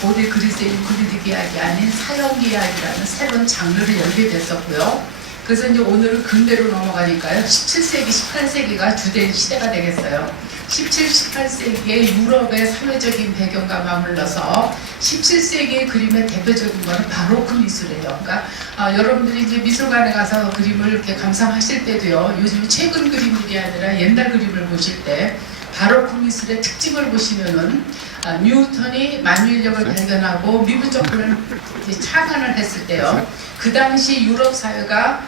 고대 그리스의 유클리드 기하학이 아닌 사형 기하학이라는 새로운 장르를 열게 됐었고요. 그래서 이제 오늘은 근대로 넘어가니까요. 17세기, 18세기가 주된 시대가 되겠어요. 17, 18세기의 유럽의 사회적인 배경과 맞물려서 17세기의 그림의 대표적인 것은 바로크 미술이에요. 그러니까 여러분들이 이제 미술관에 가서 그림을 이렇게 감상하실 때도요. 요즘 최근 그림들이 아니라 옛날 그림을 보실 때 바로크 미술의 특징을 보시면은 뉴턴이 만유인력을 발견하고 미분 적분을 착안을 했을 때요. 그 당시 유럽 사회가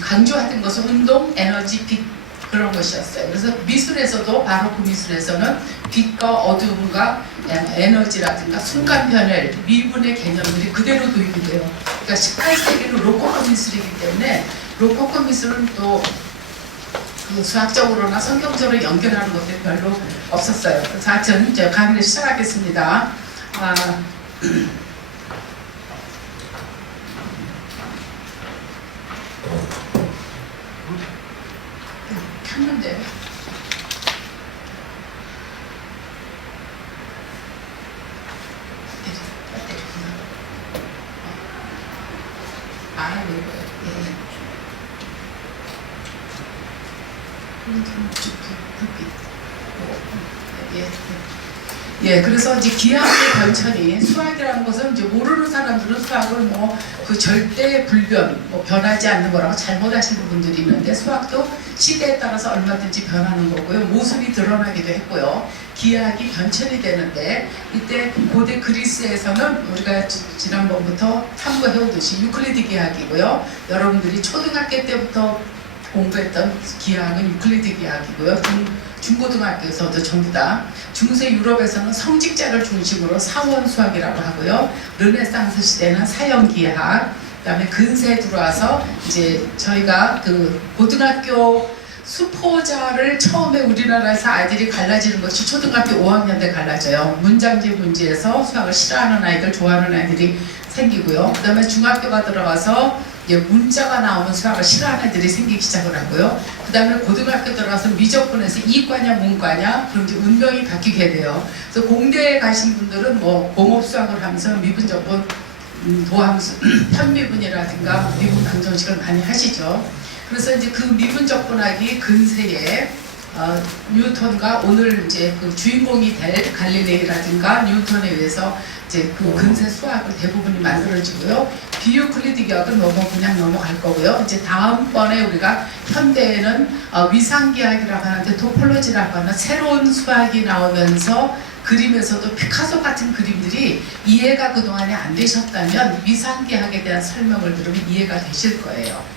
강조하던 것은 운동, 에너지, 빛 그런 것이었어요. 그래서 미술에서도 바로크 미술에서는 빛과 어두움과 에너지라든가 순간 변화, 미분의 개념들이 그대로 도입이 돼요. 그러니까 18세기는 로코코 미술이기 때문에 로코코 미술은 또 수학적으로나 성경적으로 연결하는 것들이 별로 없었어요. 그래서 하여튼 이제 강의를 시작하겠습니다. 켰는데 예, 그래서 이제 기하학의 변천이 수학이라는 것은 이제 모르는 사람들은 수학을 그 절대 불변, 변하지 않는 거라고 잘못하시는 분들이 있는데 수학도 시대에 따라서 얼마든지 변하는 거고요. 모습이 드러나기도 했고요. 기하학이 변천이 되는데 이때 고대 그리스에서는 우리가 지난번부터 탐구해오듯이 유클리드 기하학이고요. 여러분들이 초등학교 때부터 공부했던 기하학은 유클리드 기하학이고요. 중고등학교에서도 전부 다 중세 유럽에서는 성직자를 중심으로 사원 수학이라고 하고요. 르네상스 시대는 사형 기하학, 그다음에 근세에 들어와서 이제 저희가 고등학교 수포자를 처음에 우리나라에서 아이들이 갈라지는 것이 초등학교 5학년 때 갈라져요. 문장지 문제에서 수학을 싫어하는 아이들, 좋아하는 아이들이 생기고요. 그 다음에 중학교가 들어가서 문자가 나오면 수학을 싫어하는 애들이 생기기 시작을 하고요. 그 다음에 고등학교 들어가서 미적분에서 이과냐 문과냐 그럼 이제 운명이 바뀌게 돼요. 그래서 공대에 가신 분들은 공업수학을 하면서 미분적분, 도함수, 편미분이라든가 미분 방정식을 많이 하시죠. 그래서 이제 그 미분적분학이 근세에 뉴턴과 오늘 이제 그 주인공이 될 갈릴레이라든가 뉴턴에 의해서 이제 그 근세 수학을 대부분이 만들어지고요. 비유클리드 기하학은 그냥 넘어갈 거고요. 이제 다음번에 우리가 현대에는 위상기하학이라고 하는데 토폴로지라고 하는 새로운 수학이 나오면서 그림에서도 피카소 같은 그림들이 이해가 그동안에 안 되셨다면 위상기하학에 대한 설명을 들으면 이해가 되실 거예요.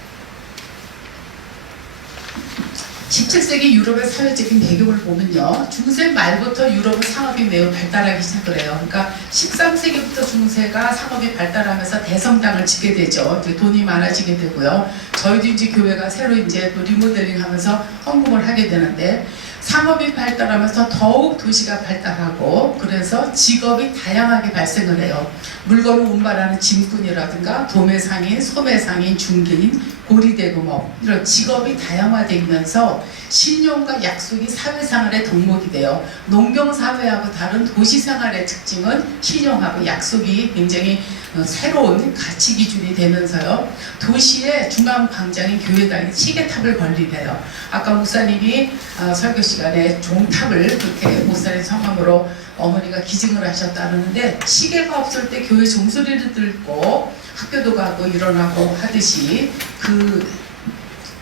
17세기 유럽의 사회적인 배경을 보면요. 중세 말부터 유럽은 상업이 매우 발달하기 시작을 해요. 그러니까 13세기부터 중세가 상업이 발달하면서 대성당을 짓게 되죠. 이제 돈이 많아지게 되고요. 저희도 이제 교회가 새로 이제 또 리모델링 하면서 헌금을 하게 되는데 상업이 발달하면서 더욱 도시가 발달하고 그래서 직업이 다양하게 발생을 해요. 물건을 운반하는 짐꾼이라든가 도매상인, 소매상인, 중개인, 고리대금업 이런 직업이 다양화되면서 신용과 약속이 사회생활의 덕목이 돼요. 농경사회하고 다른 도시생활의 특징은 신용하고 약속이 굉장히 새로운 가치 기준이 되면서요. 도시의 중앙광장인 교회당이 시계탑을 건립해요. 아까 목사님이 설교 시간에 종탑을 그렇게 목사님 성함으로 어머니가 기증을 하셨다는데 시계가 없을 때 교회 종소리를 듣고 학교도 가고 일어나고 하듯이 그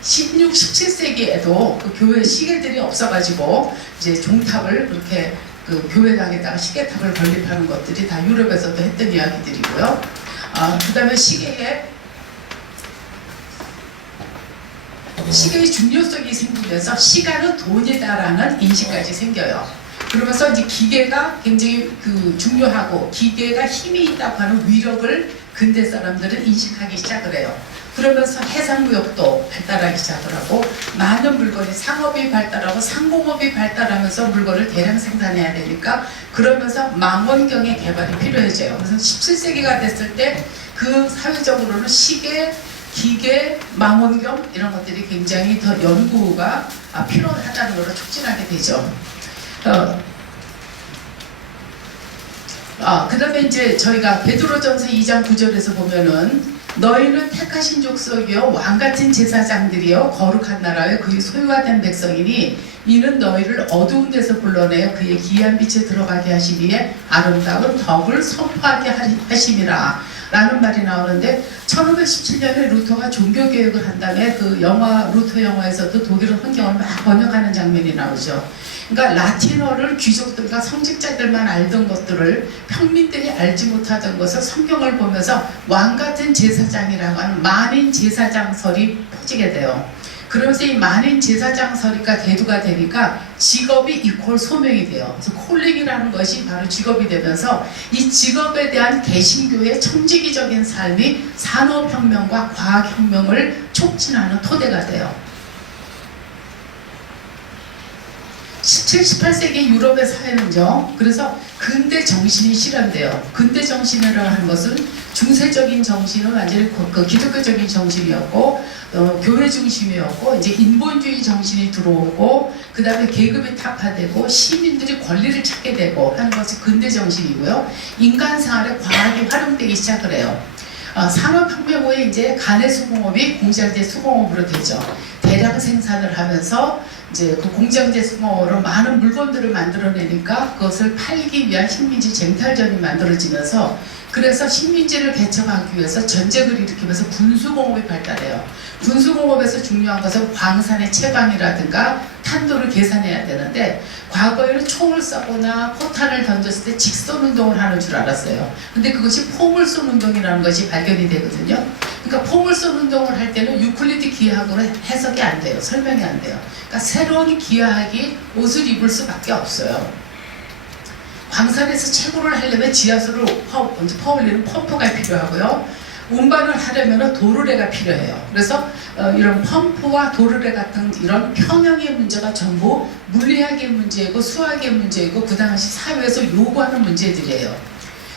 16, 17세기에도 그 교회 시계들이 없어가지고 이제 종탑을 그렇게 그 교회당에다가 시계탑을 건립하는 것들이 다 유럽에서도 했던 이야기들이고요. 그 다음에 시계의 중요성이 생기면서 시간은 돈이다라는 인식까지 생겨요. 그러면서 이제 기계가 굉장히 중요하고 기계가 힘이 있다고 하는 위력을 근대 사람들은 인식하기 시작을 해요. 그러면서 해상무역도 발달하기 시작을 하고 많은 물건이 상업이 발달하고 상공업이 발달하면서 물건을 대량 생산해야 되니까 그러면서 망원경의 개발이 필요해져요. 그래서 17세기가 됐을 때 그 사회적으로는 시계, 기계, 망원경 이런 것들이 굉장히 더 연구가 필요하다는 것을 촉진하게 되죠. 그 다음에 이제 저희가 베드로전서 2장 9절에서 보면은 너희는 택하신 족속이요 왕같은 제사장들이요 거룩한 나라요 그의 소유가 된 백성이니 이는 너희를 어두운 데서 불러내어 그의 기이한 빛에 들어가게 하시기에 아름다운 덕을 선포하게 하심이라 라는 말이 나오는데 1517년에 루터가 종교개혁을 한 다음에 그 영화 루터 영화에서도 독일어 성경을 막 번역하는 장면이 나오죠. 그러니까 라틴어를 귀족들과 성직자들만 알던 것들을 평민들이 알지 못하던 것을 성경을 보면서 왕같은 제사장이라고 하는 만인 제사장설이 퍼지게 돼요. 그러면서 이 만인 제사장설이가 대두가 되니까 직업이 이퀄 소명이 돼요. 그래서 콜링이라는 것이 바로 직업이 되면서 이 직업에 대한 개신교의 청지기적인 삶이 산업혁명과 과학혁명을 촉진하는 토대가 돼요. 17, 18세기 유럽의 사회는요. 그래서 근대 정신이 실현돼요. 근대 정신이라고 하는 것은 중세적인 정신은 완전히 그 기독교적인 정신이었고 교회 중심이었고 이제 인본주의 정신이 들어오고 그 다음에 계급이 타파되고 시민들이 권리를 찾게 되고 하는 것이 근대 정신이고요. 인간 생활에 과학이 활용되기 시작을 해요. 산업혁명 후에 이제 간의 수공업이 공장제 수공업으로 되죠. 대량 생산을 하면서 이제 그 공장제 수공업으로 많은 물건들을 만들어내니까 그것을 팔기 위한 식민지 쟁탈전이 만들어지면서 그래서 식민지를 개척하기 위해서 전쟁을 일으키면서 군수공업이 발달해요. 군수공업에서 중요한 것은 광산의 채광이라든가 탄도를 계산해야 되는데 과거에는 총을 쏘거나 포탄을 던졌을 때 직선 운동을 하는 줄 알았어요. 근데 그것이 포물선 운동이라는 것이 발견이 되거든요. 그러니까 포물선 운동을 할 때는 유클리드 기하학으로 해석이 안 돼요. 설명이 안 돼요. 그러니까 새로운 기하학이 옷을 입을 수밖에 없어요. 광산에서 채굴을 하려면 지하수를 퍼올리는 펌프가 필요하고요. 운반을 하려면 도르래가 필요해요. 그래서 이런 펌프와 도르래 같은 이런 평형의 문제가 전부 물리학의 문제이고 수학의 문제이고 그 당시 사회에서 요구하는 문제들이에요.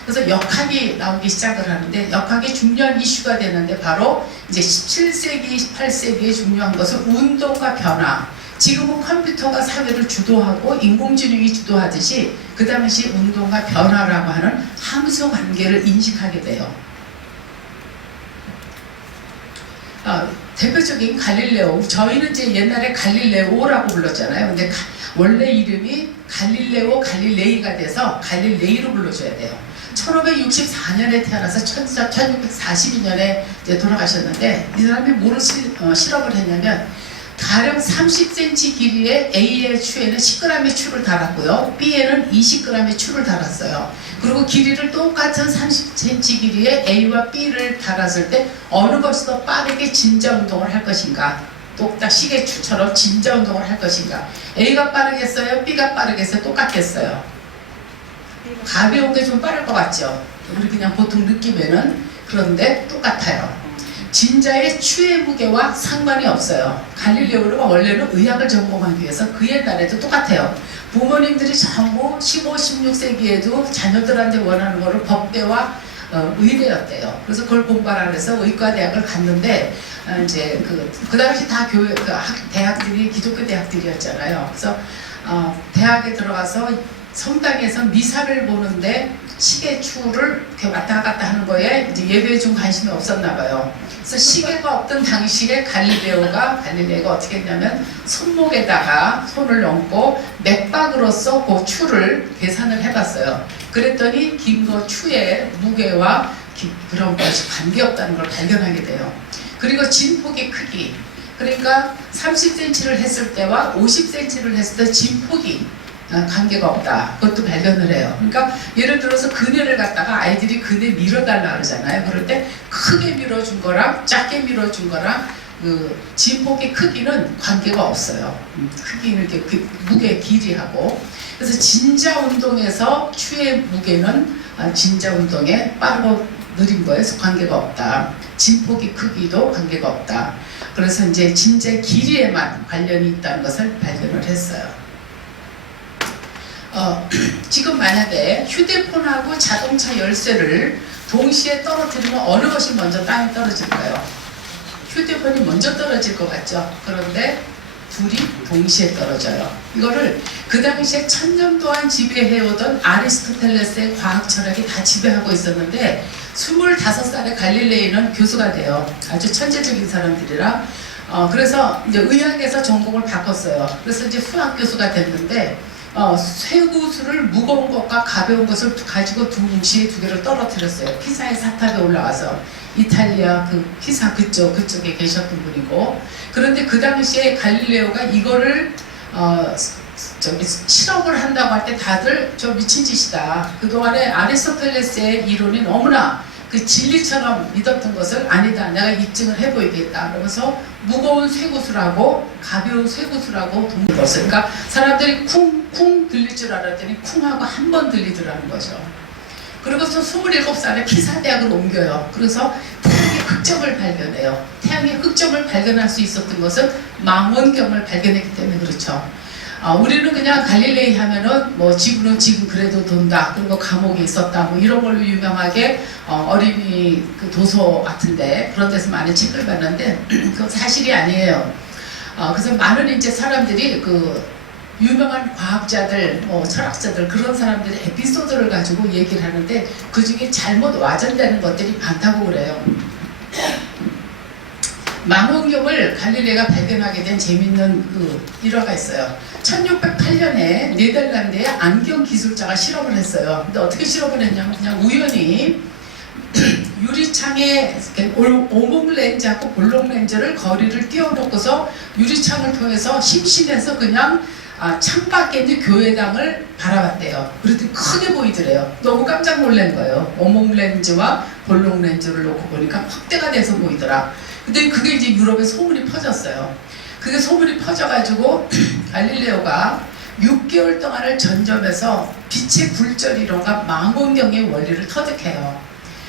그래서 역학이 나오기 시작을 하는데 역학이 중요한 이슈가 되는데 바로 이제 17세기, 18세기에 중요한 것은 운동과 변화. 지금은 컴퓨터가 사회를 주도하고 인공지능이 주도하듯이 그 당시 운동과 변화라고 하는 함수 관계를 인식하게 돼요. 대표적인 갈릴레오, 저희는 이제 옛날에 갈릴레오라고 불렀잖아요. 근데 원래 이름이 갈릴레오 갈릴레이가 돼서 갈릴레이로 불러줘야 돼요. 1564년에 태어나서 1642년에 이제 돌아가셨는데 이 사람이 뭐를 실험을 했냐면 가령 30cm 길이의 A의 추에는 10g의 추를 달았고요. B에는 20g의 추를 달았어요. 그리고 길이를 똑같은 30cm 길이의 A와 B를 달았을 때 어느 것이 더 빠르게 진자 운동을 할 것인가, 똑딱 시계추처럼 진자 운동을 할 것인가. A가 빠르겠어요? B가 빠르겠어요? 똑같겠어요? 가벼운 게 좀 빠를 것 같죠? 우리 그냥 보통 느낌에는. 그런데 똑같아요. 진자의 추의 무게와 상관이 없어요. 갈릴레오가 원래는 의학을 전공하기 위해서 그 옛날에도 똑같아요. 부모님들이 전부 15, 16세기에도 자녀들한테 원하는 거를 법대와 의대였대요. 그래서 그걸 공부하라 해서 의과대학을 갔는데 이제 그 당시 다 교회 대학들이 기독교 대학들이었잖아요. 그래서 대학에 들어가서 성당에서 미사를 보는데 시계추를 이렇게 왔다 갔다 하는 거에 이제 예배에 좀 관심이 없었나 봐요. 그래서 시계가 없던 당시에 갈릴레이가 어떻게 했냐면 손목에다가 손을 얹고 맥박으로서 그 추를 계산을 해봤어요. 그랬더니 긴 거 추의 무게와 그런 것이 관계없다는 걸 발견하게 돼요. 그리고 진폭의 크기, 그러니까 30cm를 했을 때와 50cm를 했을 때 진폭이 관계가 없다. 그것도 발견을 해요. 그러니까 예를 들어서 그네를 갖다가 아이들이 그네 밀어달라 그러잖아요. 그럴 때 크게 밀어준 거랑 작게 밀어준 거랑 그 진폭의 크기는 관계가 없어요. 크기는 이렇게 무게 길이하고. 그래서 진자 운동에서 추의 무게는 진자 운동에 빠르고 느린 거에서 관계가 없다. 진폭의 크기도 관계가 없다. 그래서 이제 진자 길이에만 관련이 있다는 것을 발견을 했어요. 지금 만약에 휴대폰하고 자동차 열쇠를 동시에 떨어뜨리면 어느 것이 먼저 땅에 떨어질까요? 휴대폰이 먼저 떨어질 것 같죠? 그런데 둘이 동시에 떨어져요. 이거를 그 당시에 1000년 동안 지배해오던 아리스토텔레스의 과학 철학이 다 지배하고 있었는데 25살에 갈릴레이는 교수가 돼요. 아주 천재적인 사람들이라. 그래서 이제 의학에서 전공을 바꿨어요. 그래서 이제 수학 교수가 됐는데 쇠구슬을 무거운 것과 가벼운 것을 가지고 동시에 두 개를 떨어뜨렸어요. 피사의 사탑에 올라가서. 이탈리아 그 피사 그쪽에 계셨던 분이고. 그런데 그 당시에 갈릴레오가 이거를 실험을 한다고 할 때 다들 저 미친 짓이다. 그동안에 아리스토텔레스의 이론이 너무나 그 진리처럼 믿었던 것을 아니다. 내가 입증을 해보이겠다. 그러면서 무거운 쇠구슬하고 가벼운 쇠구슬하고 동물었어요. 그러니까 사람들이 쿵쿵 들릴 줄 알았더니 쿵하고 한 번 들리더라는 거죠. 그리고서 27살에 피사대학을 옮겨요. 그래서 태양의 흑점을 발견해요. 태양의 흑점을 발견할 수 있었던 것은 망원경을 발견했기 때문에 그렇죠. 우리는 그냥 갈릴레이 하면은 뭐 지구는 지금 그래도 돈다. 그리고 감옥에 있었다. 뭐 이런 걸로 유명하게 어린이 그 도서 같은데 그런 데서 많은 책을 봤는데 그건 사실이 아니에요. 그래서 많은 이제 사람들이 그 유명한 과학자들, 철학자들 그런 사람들의 에피소드를 가지고 얘기를 하는데 그 중에 잘못 와전되는 것들이 많다고 그래요. 망원경을 갈릴레이가 발견하게 된 재밌는 그 일화가 있어요. 1608년에 네덜란드의 안경 기술자가 실험을 했어요. 근데 어떻게 실험을 했냐면 그냥 우연히 유리창에 오목 렌즈하고 볼록 렌즈를 거리를 띄워놓고서 유리창을 통해서 심심해서 그냥 창밖에 있는 교회당을 바라봤대요. 그랬더니 크게 보이더래요. 너무 깜짝 놀란 거예요. 오목 렌즈와 볼록 렌즈를 놓고 보니까 확대가 돼서 보이더라. 근데 그게 이제 유럽에 소문이 퍼졌어요. 그게 소문이 퍼져가지고 갈릴레오가 6개월 동안을 전점해서 빛의 굴절이론과 망원경의 원리를 터득해요.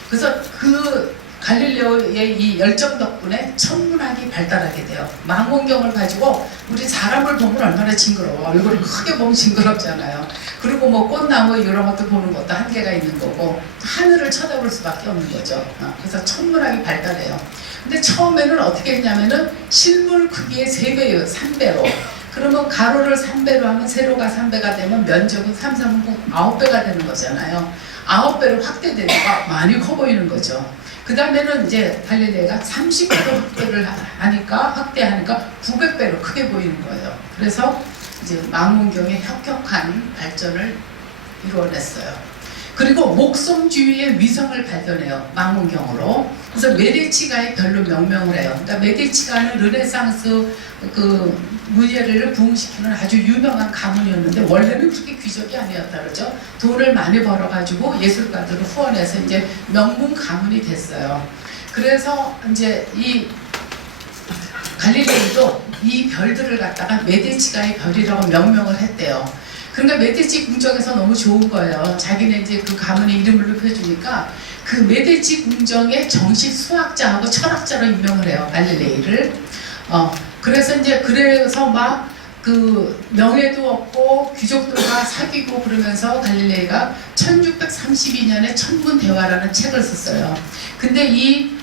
그래서 그 갈릴레오의 이 열정 덕분에 천문학이 발달하게 돼요. 망원경을 가지고 우리 사람을 보면 얼마나 징그러워. 얼굴을 크게 보면 징그럽잖아요. 그리고 뭐 꽃나무 이런 것도 보는 것도 한계가 있는 거고 하늘을 쳐다볼 수밖에 없는 거죠. 그래서 천문학이 발달해요. 근데 처음에는 어떻게 했냐면은 실물 크기의 3배예요. 3배로. 그러면 가로를 3배로 하면 세로가 3배가 되면 면적은 3, 3, 9배가 되는 거잖아요. 9배로 확대되니까 많이 커 보이는 거죠. 그 다음에는 이제 갈릴레이가 30배로 확대를 확대하니까 900배로 크게 보이는 거예요. 그래서 이제 망원경의 혁혁한 발전을 이루어냈어요. 그리고 목성주위의 위성을 발견해요. 망원경으로. 그래서 메디치가의 별로 명명을 해요. 그러니까 메디치가는 르네상스 그 문예를 부흥시키는 아주 유명한 가문이었는데 원래는 그렇게 귀족이 아니었다 그러죠. 돈을 많이 벌어가지고 예술가들을 후원해서 이제 명문 가문이 됐어요. 그래서 이제 이 갈릴레이도 이 별들을 갖다가 메디치가의 별이라고 명명을 했대요. 그러니까 메디치 궁정에서 너무 좋은 거예요. 자기네 이제 그 가문의 이름을 높여주니까 그 메디치 궁정의 정식 수학자하고 철학자로 임명을 해요. 갈릴레이를. 그래서 막 그 명예도 얻고 귀족들과 사귀고 그러면서 갈릴레이가 1632년에 천문대화라는 책을 썼어요. 근데 이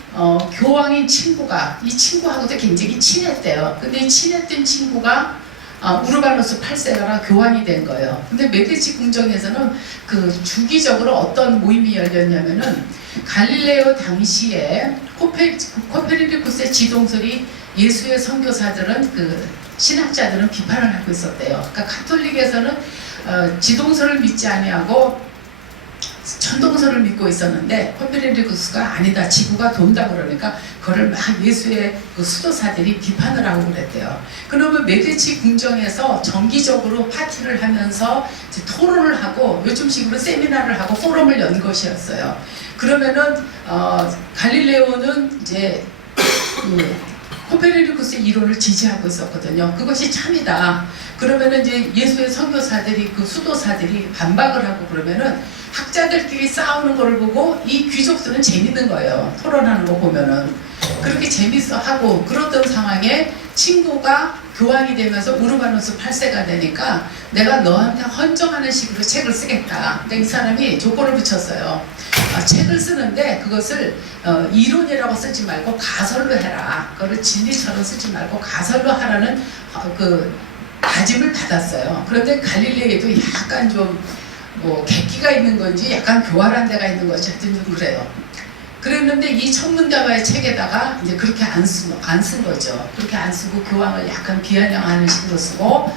교황인 친구가 이 친구하고도 굉장히 친했대요. 근데 이 친했던 친구가 우르바누스 8세가 교황이 된 거예요. 근데 메디치 궁정에서는 그 주기적으로 어떤 모임이 열렸냐면은 갈릴레오 당시에 코페르니쿠스의 지동설이 예수의 선교사들은 그 신학자들은 비판을 하고 있었대요. 그러니까 카톨릭에서는 지동설을 믿지 아니하고 천동설을 믿고 있었는데 코페르니쿠스가 아니다. 지구가 돈다 그러니까 그걸 막 예수의 그 수도사들이 비판을 하고 그랬대요. 그러면 메디치 궁정에서 정기적으로 파티를 하면서 이제 토론을 하고 요즘식으로 세미나를 하고 포럼을 연 것이었어요. 그러면은 갈릴레오는 이제 그 코페르니쿠스의 이론을 지지하고 있었거든요. 그것이 참이다. 그러면은 이제 예수의 선교사들이 그 수도사들이 반박을 하고 그러면은 학자들끼리 싸우는 걸 보고 이 귀족들은 재밌는 거예요. 토론하는 거 보면은. 그렇게 재밌어 하고 그러던 상황에 친구가 교황이 되면서 우르바누스 8세가 되니까 내가 너한테 헌정하는 식으로 책을 쓰겠다. 그러니까 이 사람이 조건을 붙였어요. 책을 쓰는데 그것을 이론이라고 쓰지 말고 가설로 해라. 그거를 진리처럼 쓰지 말고 가설로 하라는 그 다짐을 받았어요. 그런데 갈릴레이도 약간 좀 뭐 객기가 있는 건지 약간 교활한 데가 있는 건지 하여튼 좀 그래요. 그랬는데 이 천문자와의 책에다가 이제 그렇게 안 쓴 거죠. 그렇게 안 쓰고 교황을 약간 비아냥하는 식으로 쓰고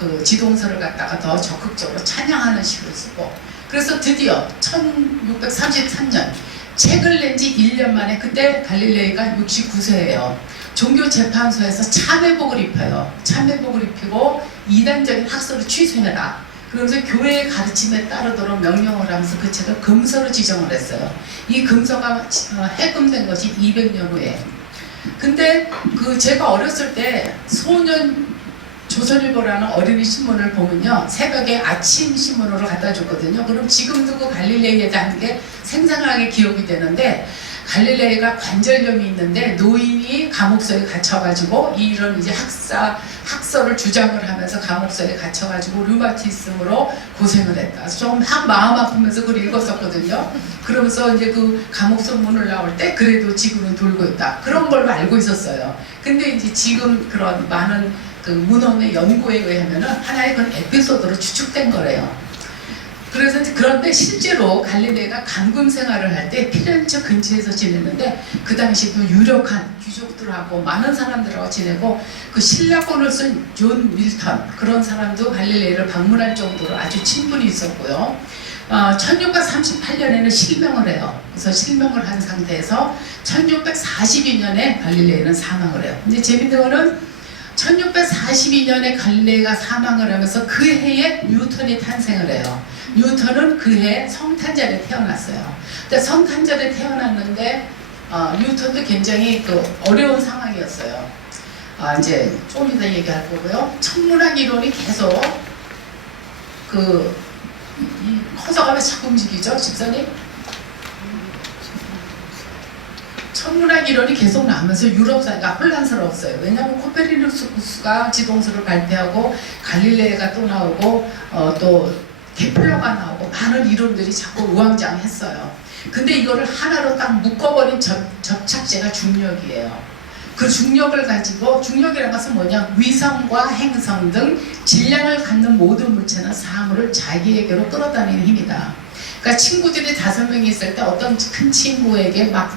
그 지동서를 갖다가 더 적극적으로 찬양하는 식으로 쓰고, 그래서 드디어 1633년 책을 낸 지 1년 만에, 그때 갈릴레이가 69세예요. 종교재판소에서 참회복을 입혀요. 참회복을 입히고 이단적인 학설을 취소해라. 그러면서 교회의 가르침에 따르도록 명령을 하면서 그 책을 금서로 지정을 했어요. 이 금서가 해금된 것이 200년 후에. 근데 그 제가 어렸을 때 소년 조선일보라는 어린이 신문을 보면요, 새벽에 아침 신문으로 갖다 줬거든요. 그럼 지금도 그 갈릴레이에 대한 게 생생하게 기억이 되는데, 갈릴레이가 관절염이 있는데 노인이 감옥소에 갇혀가지고 이런 이제 학설을 주장을 하면서 감옥소에 갇혀가지고 류마티즘으로 고생을 했다. 좀 마음 아프면서 그걸 읽었었거든요. 그러면서 이제 그 감옥소 문을 나올 때 그래도 지금은 돌고 있다. 그런 걸로 알고 있었어요. 근데 이제 지금 그런 많은 그 문헌의 연구에 의하면은 하나의 그런 에피소드로 추측된 거래요. 그래서 그런데 실제로 갈릴레이가 감금 생활을 할 때 피렌체 근처에서 지냈는데, 그 당시도 유력한 귀족들하고 많은 사람들하고 지내고, 그 신라권을 쓴 존 밀턴 그런 사람도 갈릴레이를 방문할 정도로 아주 친분이 있었고요. 1638년에는 실명을 해요. 그래서 실명을 한 상태에서 1642년에 갈릴레이는 사망을 해요. 근데 재밌는 거는 1642년에 갈릴레이가 사망을 하면서 그 해에 뉴턴이 탄생을 해요. 뉴턴은 그 해에 성탄절에 태어났어요. 근데 성탄절에 태어났는데 뉴턴도 굉장히 그 어려운 상황이었어요. 이제 좀 이따 얘기할 거고요. 천문학 이론이 계속 이 커서가 왜 자꾸 움직이죠, 집사님? 천문학 이론이 계속 나오면서 유럽 사회가 혼란스러웠어요. 왜냐하면 코페르니쿠스가 지동서를 발표하고 갈릴레이가 또 나오고 또 케플러가 나오고 많은 이론들이 자꾸 우왕좌왕했어요. 근데 이거를 하나로 딱 묶어버린 접착제가 중력이에요. 그 중력을 가지고, 중력이라는 것은 뭐냐, 위성과 행성 등 질량을 갖는 모든 물체는 사물을 자기에게로 끌어다니는 힘이다. 그러니까 친구들이 5명이 있을 때 어떤 큰 친구에게 막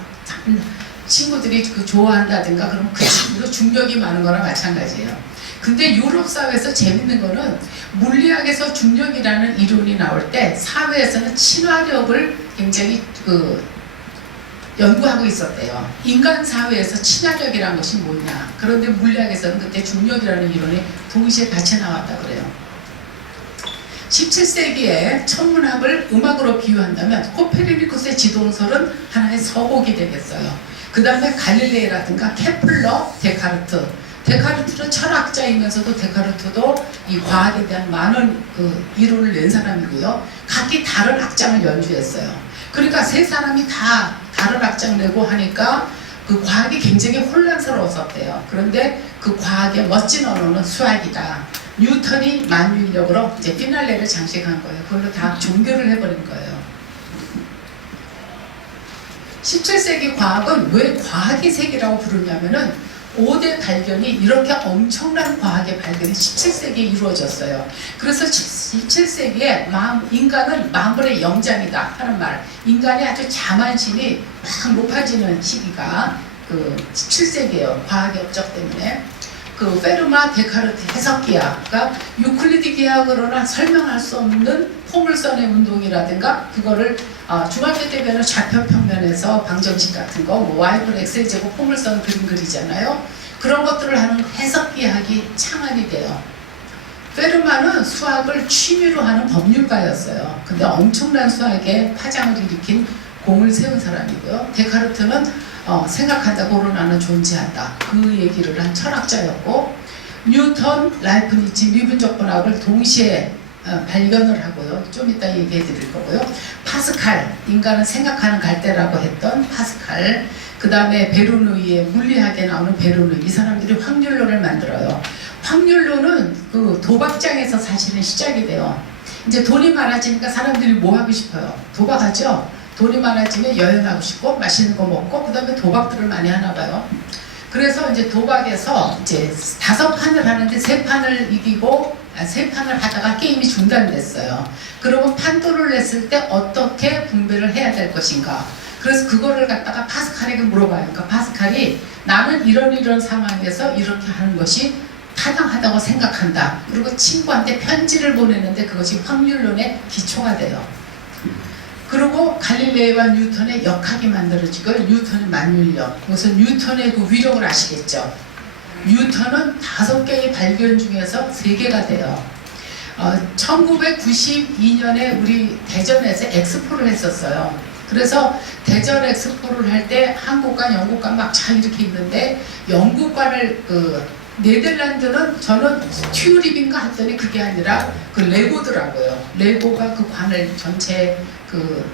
친구들이 그 좋아한다든가 그러면 그 친구도 중력이 많은 거랑 마찬가지예요. 근데 유럽 사회에서 재밌는 거는 물리학에서 중력이라는 이론이 나올 때 사회에서는 친화력을 굉장히 연구하고 있었대요. 인간 사회에서 친화력이라는 것이 뭐냐. 그런데 물리학에서는 그때 중력이라는 이론이 동시에 같이 나왔다 그래요. 17세기에 천문학을 음악으로 비유한다면 코페르니쿠스의 지동설은 하나의 서곡이 되겠어요. 그 다음에 갈릴레이라든가 케플러, 데카르트는 철학자이면서도 데카르트도 이 과학에 대한 많은 그 이론을 낸 사람이고요. 각기 다른 악장을 연주했어요. 그러니까 세 사람이 다 다른 악장 내고 하니까 그 과학이 굉장히 혼란스러웠었대요. 그런데 그 과학의 멋진 언어는 수학이다. 뉴턴이 만유인력으로 이제 피날레를 장식한 거예요. 그걸로 다 종교를 해버린 거예요. 17세기 과학은 왜 과학의 세계라고 부르냐면은 5대 발견이 이렇게 엄청난 과학의 발견이 17세기에 이루어졌어요. 그래서 17세기에 인간은 만물의 영장이다 하는 말, 인간의 아주 자만심이 막 높아지는 시기가 그 17세기예요. 과학의 업적 때문에. 그 페르마, 데카르트 해석기학, 그러니까 유클리드 기하학으로는 설명할 수 없는 포물선의 운동이라든가, 그거를 중학교 때 배우는 좌표평면에서 방정식 같은 거, 뭐 y플 x제곱 포물선 그림 그리잖아요. 그런 것들을 하는 해석기학이 창안이 돼요. 페르마는 수학을 취미로 하는 법률가였어요. 근데 엄청난 수학에 파장을 일으킨 공을 세운 사람이고요. 데카르트는 생각한다고로 나는 존재한다. 그 얘기를 한 철학자였고, 뉴턴, 라이프니츠, 미분적분학을 동시에 발견을 하고요. 좀 이따 얘기해 드릴 거고요. 파스칼, 인간은 생각하는 갈대라고 했던 파스칼, 그 다음에 베르누이의 물리학에 나오는 베르누이, 이 사람들이 확률론을 만들어요. 확률론은 그 도박장에서 사실은 시작이 돼요. 이제 돈이 많아지니까 사람들이 뭐 하고 싶어요? 도박하죠? 돈이 많아지면 여행하고 싶고 맛있는 거 먹고 그다음에 도박들을 많이 하나 봐요. 그래서 이제 도박에서 이제 5판을 하는데 3판을 이기고 3판을 하다가 게임이 중단됐어요. 그러면 판도를 냈을 때 어떻게 분배를 해야 될 것인가. 그래서 그거를 갖다가 파스칼에게 물어봐요. 그러니까 파스칼이 나는 이런 상황에서 이렇게 하는 것이 타당하다고 생각한다. 그리고 친구한테 편지를 보내는데 그것이 확률론의 기초가 돼요. 그리고 갈릴레이와 뉴턴의 역학이 만들어지고 뉴턴의 만율력. 우선 뉴턴의 그 위력을 아시겠죠? 뉴턴은 5개의 발견 중에서 3개가 돼요. 1992년에 우리 대전에서 엑스포를 했었어요. 그래서 대전 엑스포를 할 때 한국관, 영국관 막 잘 이렇게 있는데 영국관을 네덜란드는 저는 튜립인가 했더니 그게 아니라 그 레고더라고요. 레고가 그 관을 전체 그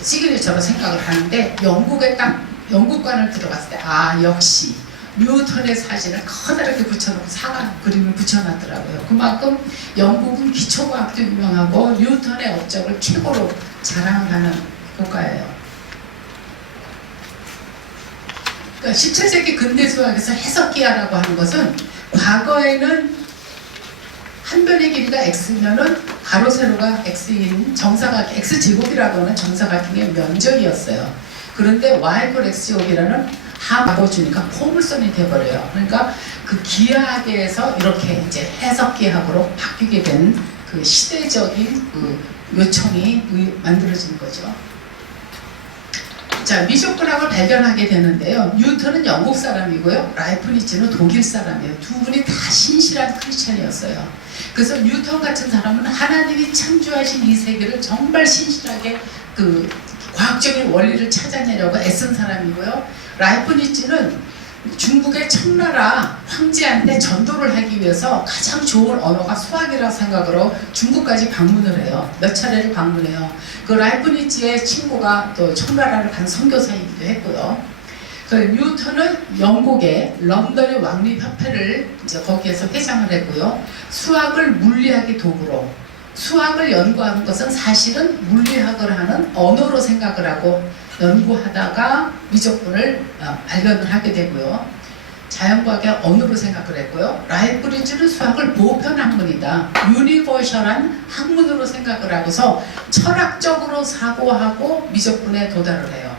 시그니처로 생각을 하는데 영국에 딱 영국관을 들어갔을 때 역시 뉴턴의 사진을 커다랗게 붙여놓고 사과 그림을 붙여놨더라고요. 그만큼 영국은 기초과학도 유명하고 뉴턴의 업적을 최고로 자랑을 하는 국가예요. 그러니까 17세기 근대 수학에서 해석기하라고 하는 것은 과거에는 한 변의 길이가 x면은 가로 세로가 x인 정사각 x제곱이라고 하는 정사각형의 면적이었어요. 그런데 y x제곱이라는 합하고 주니까 포물선이 돼버려요. 그러니까 그 기하학에서 이렇게 이제 해석기하학으로 바뀌게 된 그 시대적인 그 요청이 만들어진 거죠. 자, 미적분학을 발견하게 되는데요. 뉴턴은 영국 사람이고요. 라이프니츠는 독일 사람이에요. 두 분이 다 신실한 크리스찬이었어요. 그래서 뉴턴 같은 사람은 하나님이 창조하신 이 세계를 정말 신실하게 그 과학적인 원리를 찾아내려고 애쓴 사람이고요. 라이프니츠는 중국의 청나라 황제한테 전도를 하기 위해서 가장 좋은 언어가 수학이라고 생각으로 중국까지 방문을 해요. 몇 차례를 방문해요. 그 라이프니츠의 친구가 또 청나라를 간 선교사이기도 했고요. 그 뉴턴은 영국의 런던의 왕립협회를 이제 거기에서 회장을 했고요. 수학을 물리학의 도구로 수학을 연구하는 것은 사실은 물리학을 하는 언어로 생각을 하고 연구하다가 미적분을 발견을 하게 되고요. 자연과학의 언어로 생각을 했고요. 라이프니츠는 수학을 보편 학문이다. 유니버셜한 학문으로 생각을 하고서 철학적으로 사고하고 미적분에 도달을 해요.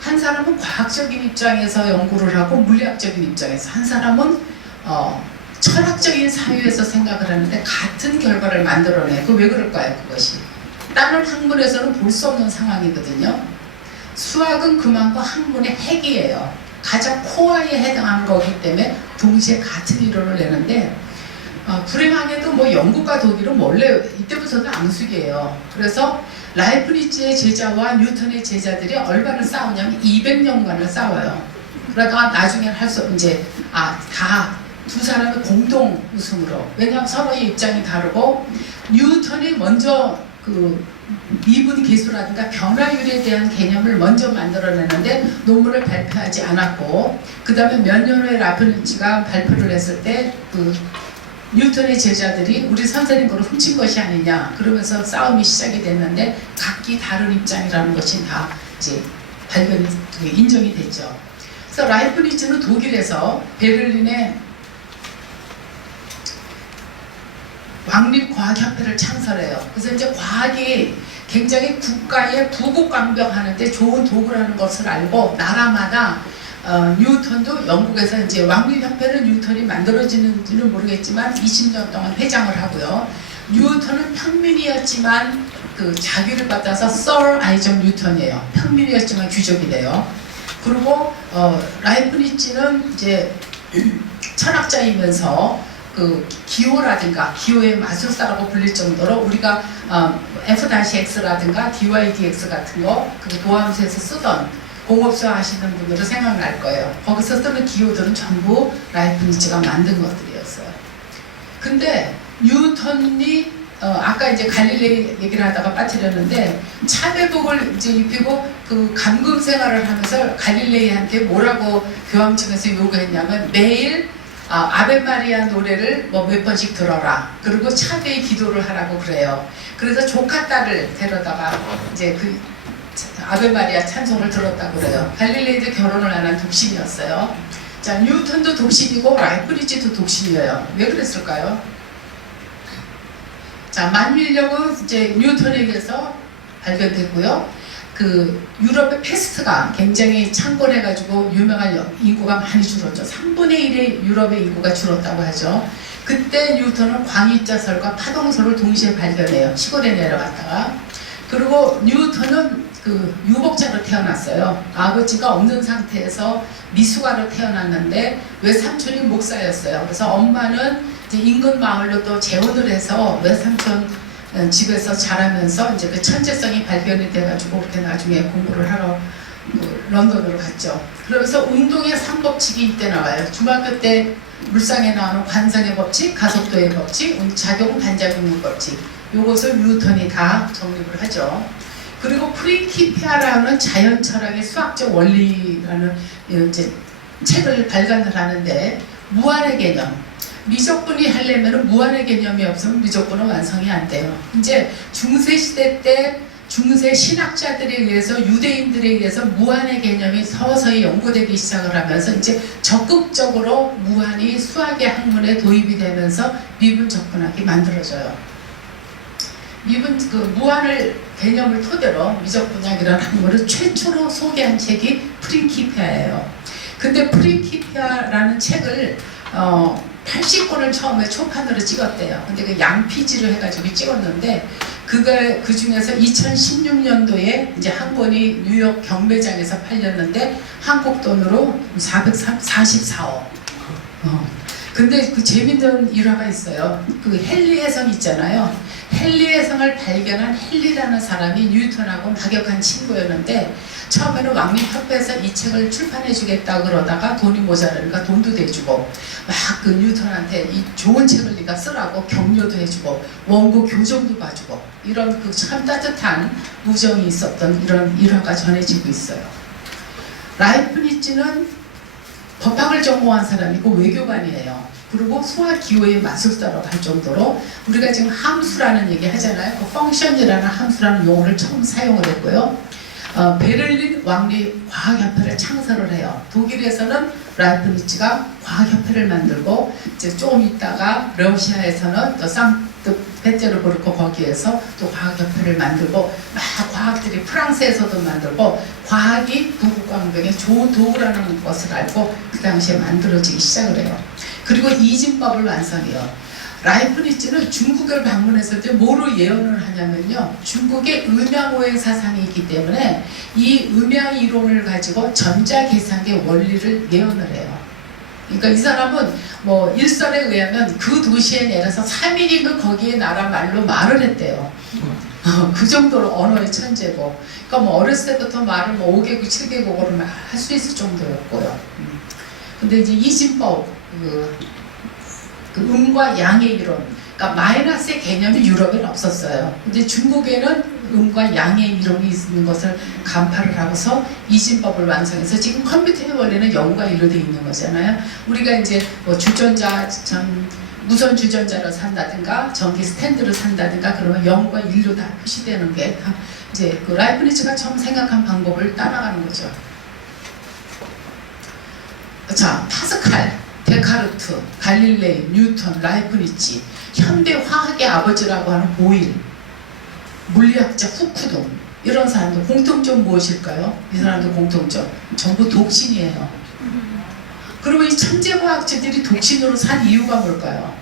한 사람은 과학적인 입장에서 연구를 하고 물리학적인 입장에서, 한 사람은 철학적인 사유에서 생각을 하는데 같은 결과를 만들어내. 그 왜 그럴까요? 그것이 다른 학문에서는 볼 수 없는 상황이거든요. 수학은 그만큼 학문의 핵이에요. 가장 코어에 해당하는 거기 때문에 동시에 같은 이론을 내는데 불행하게도 뭐 영국과 독일은 원래 이때부터도 앙숙이에요. 그래서 라이프니츠의 제자와 뉴턴의 제자들이 얼마나 싸우냐면 200년간을 싸워요. 그러다가 나중에 할 수 이제 다 두 사람의 공동 우승으로. 왜냐하면 서로의 입장이 다르고 뉴턴이 먼저 그 미분 계수라든가 변화율에 대한 개념을 먼저 만들어내는데 논문을 발표하지 않았고, 그 다음에 몇 년 후에 라이프니츠가 발표를 했을 때 그 뉴턴의 제자들이 우리 선생님 거를 훔친 것이 아니냐 그러면서 싸움이 시작이 됐는데 각기 다른 입장이라는 것이 다 이제 발견이 인정이 됐죠. 그래서 라이프니츠는 독일에서 베를린에 왕립과학협회를 창설해요. 그래서 이제 과학이 굉장히 국가의 부국강병하는데 좋은 도구라는 것을 알고 나라마다 뉴턴도 영국에서 이제 왕립협회는 뉴턴이 만들어지는지는 모르겠지만 20년 동안 회장을 하고요. 뉴턴은 평민이었지만 그 자기를 받아서 서 아이작 뉴턴이에요. 평민이었지만 귀족이 돼요. 그리고 라이프니츠는 이제 철학자이면서 그 기호라든가 기호의 마술사라고 불릴 정도로 우리가 F-X라든가 DY-DX 같은 거 그 도함수에서 쓰던 공업사 하시는 분들은 생각날 거예요. 거기서 쓰는 기호들은 전부 라이프니츠가 만든 것들이었어요. 근데 뉴턴이 아까 이제 갈릴레이 얘기를 하다가 빠뜨렸는데 차배복을 이제 입히고 그 감금 생활을 하면서 갈릴레이한테 뭐라고 교황청에서 요구했냐면 매일 아베 마리아 노래를 뭐 몇 번씩 들어라. 그리고 차배의 기도를 하라고 그래요. 그래서 조카 딸을 데려다가 이제 그 아베 마리아 찬송을 들었다고 그래요. 갈릴레이도 결혼을 안 한 독신이었어요. 자, 뉴턴도 독신이고 라이프니츠도 독신이에요. 왜 그랬을까요? 자, 만유인력은 이제 뉴턴에 의해서 발견됐고요. 그 유럽의 패스트가 굉장히 창궐해가지고 유명한 인구가 많이 줄었죠. 3분의 1의 유럽의 인구가 줄었다고 하죠. 그때 뉴턴은 광입자설과 파동설을 동시에 발견해요. 시골에 내려갔다가. 그리고 뉴턴은 그 유복자로 태어났어요. 아버지가 없는 상태에서 미숙아로 태어났는데 외삼촌이 목사였어요. 그래서 엄마는 이제 인근 마을로 또 재혼을 해서 외삼촌 집에서 자라면서 이제 그 천재성이 발견이 돼가지고 그렇게 나중에 공부를 하러 런던으로 갔죠. 그러면서 운동의 3법칙이 이때 나와요. 중학교 때 물상에 나오는 관성의 법칙, 가속도의 법칙, 작용 반작용의 법칙. 요것을 뉴턴이 다 정립을 하죠. 그리고 프린키피아라는 자연철학의 수학적 원리라는 이제 책을 발간을 하는데 무한의 개념. 미적분이 하려면 무한의 개념이 없으면 미적분은 완성이 안 돼요. 이제 중세시대 때 중세 신학자들에 의해서 유대인들에 의해서 무한의 개념이 서서히 연구되기 시작을 하면서 이제 적극적으로 무한이 수학의 학문에 도입이 되면서 미분 접근학이 만들어져요. 미분 그 무한을 개념을 토대로 미적분학이라는 학문을 최초로 소개한 책이 프린키피아예요. 근데 프린키피아라는 책을 80권을 처음에 초판으로 찍었대요. 근데 그 양피지로 해가지고 찍었는데 그 중에서 2016년도에 이제 한 권이 뉴욕 경매장에서 팔렸는데 한국 돈으로 444억. 근데 그 재밌는 일화가 있어요. 그 헨리의 성 있잖아요. 헨리의 성을 발견한 헨리라는 사람이 뉴턴하고 막역한 친구였는데 처음에는 왕립협회에서 이 책을 출판해 주겠다 그러다가 돈이 모자라니까 돈도 대주고 막 그 뉴턴한테 이 좋은 책을 네가 쓰라고 격려도 해주고 원고 교정도 봐주고 이런 그 참 따뜻한 우정이 있었던 이런 일화가 전해지고 있어요. 라이프니츠는 법학을 전공한 사람이고 외교관이에요. 그리고 소화 기호의 마술사라고 할 정도로 우리가 지금 함수라는 얘기 하잖아요. 그 펑션이라는 함수라는 용어를 처음 사용을 했고요. 베를린 왕립과학협회를 창설을 해요. 독일에서는 라이프니츠가 과학협회를 만들고 이제 조금 있다가 러시아에서는 또 상트페테르부르크 거기에서 또 과학협회를 만들고 막 과학들이 프랑스에서도 만들고 과학이 부국강병의 좋은 도구라는 것을 알고 그 당시에 만들어지기 시작을 해요. 그리고 이진법을 완성해요. 라이프니츠는 중국을 방문했을 때 뭐로 예언을 하냐면요. 중국의 음양오행 사상이 있기 때문에 이 음양 이론을 가지고 전자계산의 원리를 예언을 해요. 그러니까 이 사람은 뭐 일설에 의하면 그 도시에 내려서 3일이면 거기에 나라 말로 말을 했대요. 그 정도로 언어의 천재고. 그러니까 뭐 어렸을 때부터 말을 뭐 5개국, 7개국어로 할 수 있을 정도였고요. 근데 이제 이진법, 그 음과 양의 이론, 그러니까 마이너스의 개념이 유럽에는 없었어요. 근데 중국에는 음과 양의 이론이 있는 것을 간파를 하고서 이진법을 완성해서 지금 컴퓨터의 원리는 0과 1로 되어 있는 거잖아요. 우리가 이제 뭐 주전자, 무선 주전자를 산다든가 전기 스탠드를 산다든가 그러면 0과 1로 다 표시되는 게 다 이제 그 라이프니츠가 처음 생각한 방법을 따라가는 거죠. 자, 파스칼, 데카르트, 갈릴레이, 뉴턴, 라이프니츠, 현대 화학의 아버지라고 하는 보일, 물리학자 후크동 이런 사람들 공통점 무엇일까요? 이 사람들 공통점 전부 독신이에요. 그리고 이 천재 과학자들이 독신으로 산 이유가 뭘까요?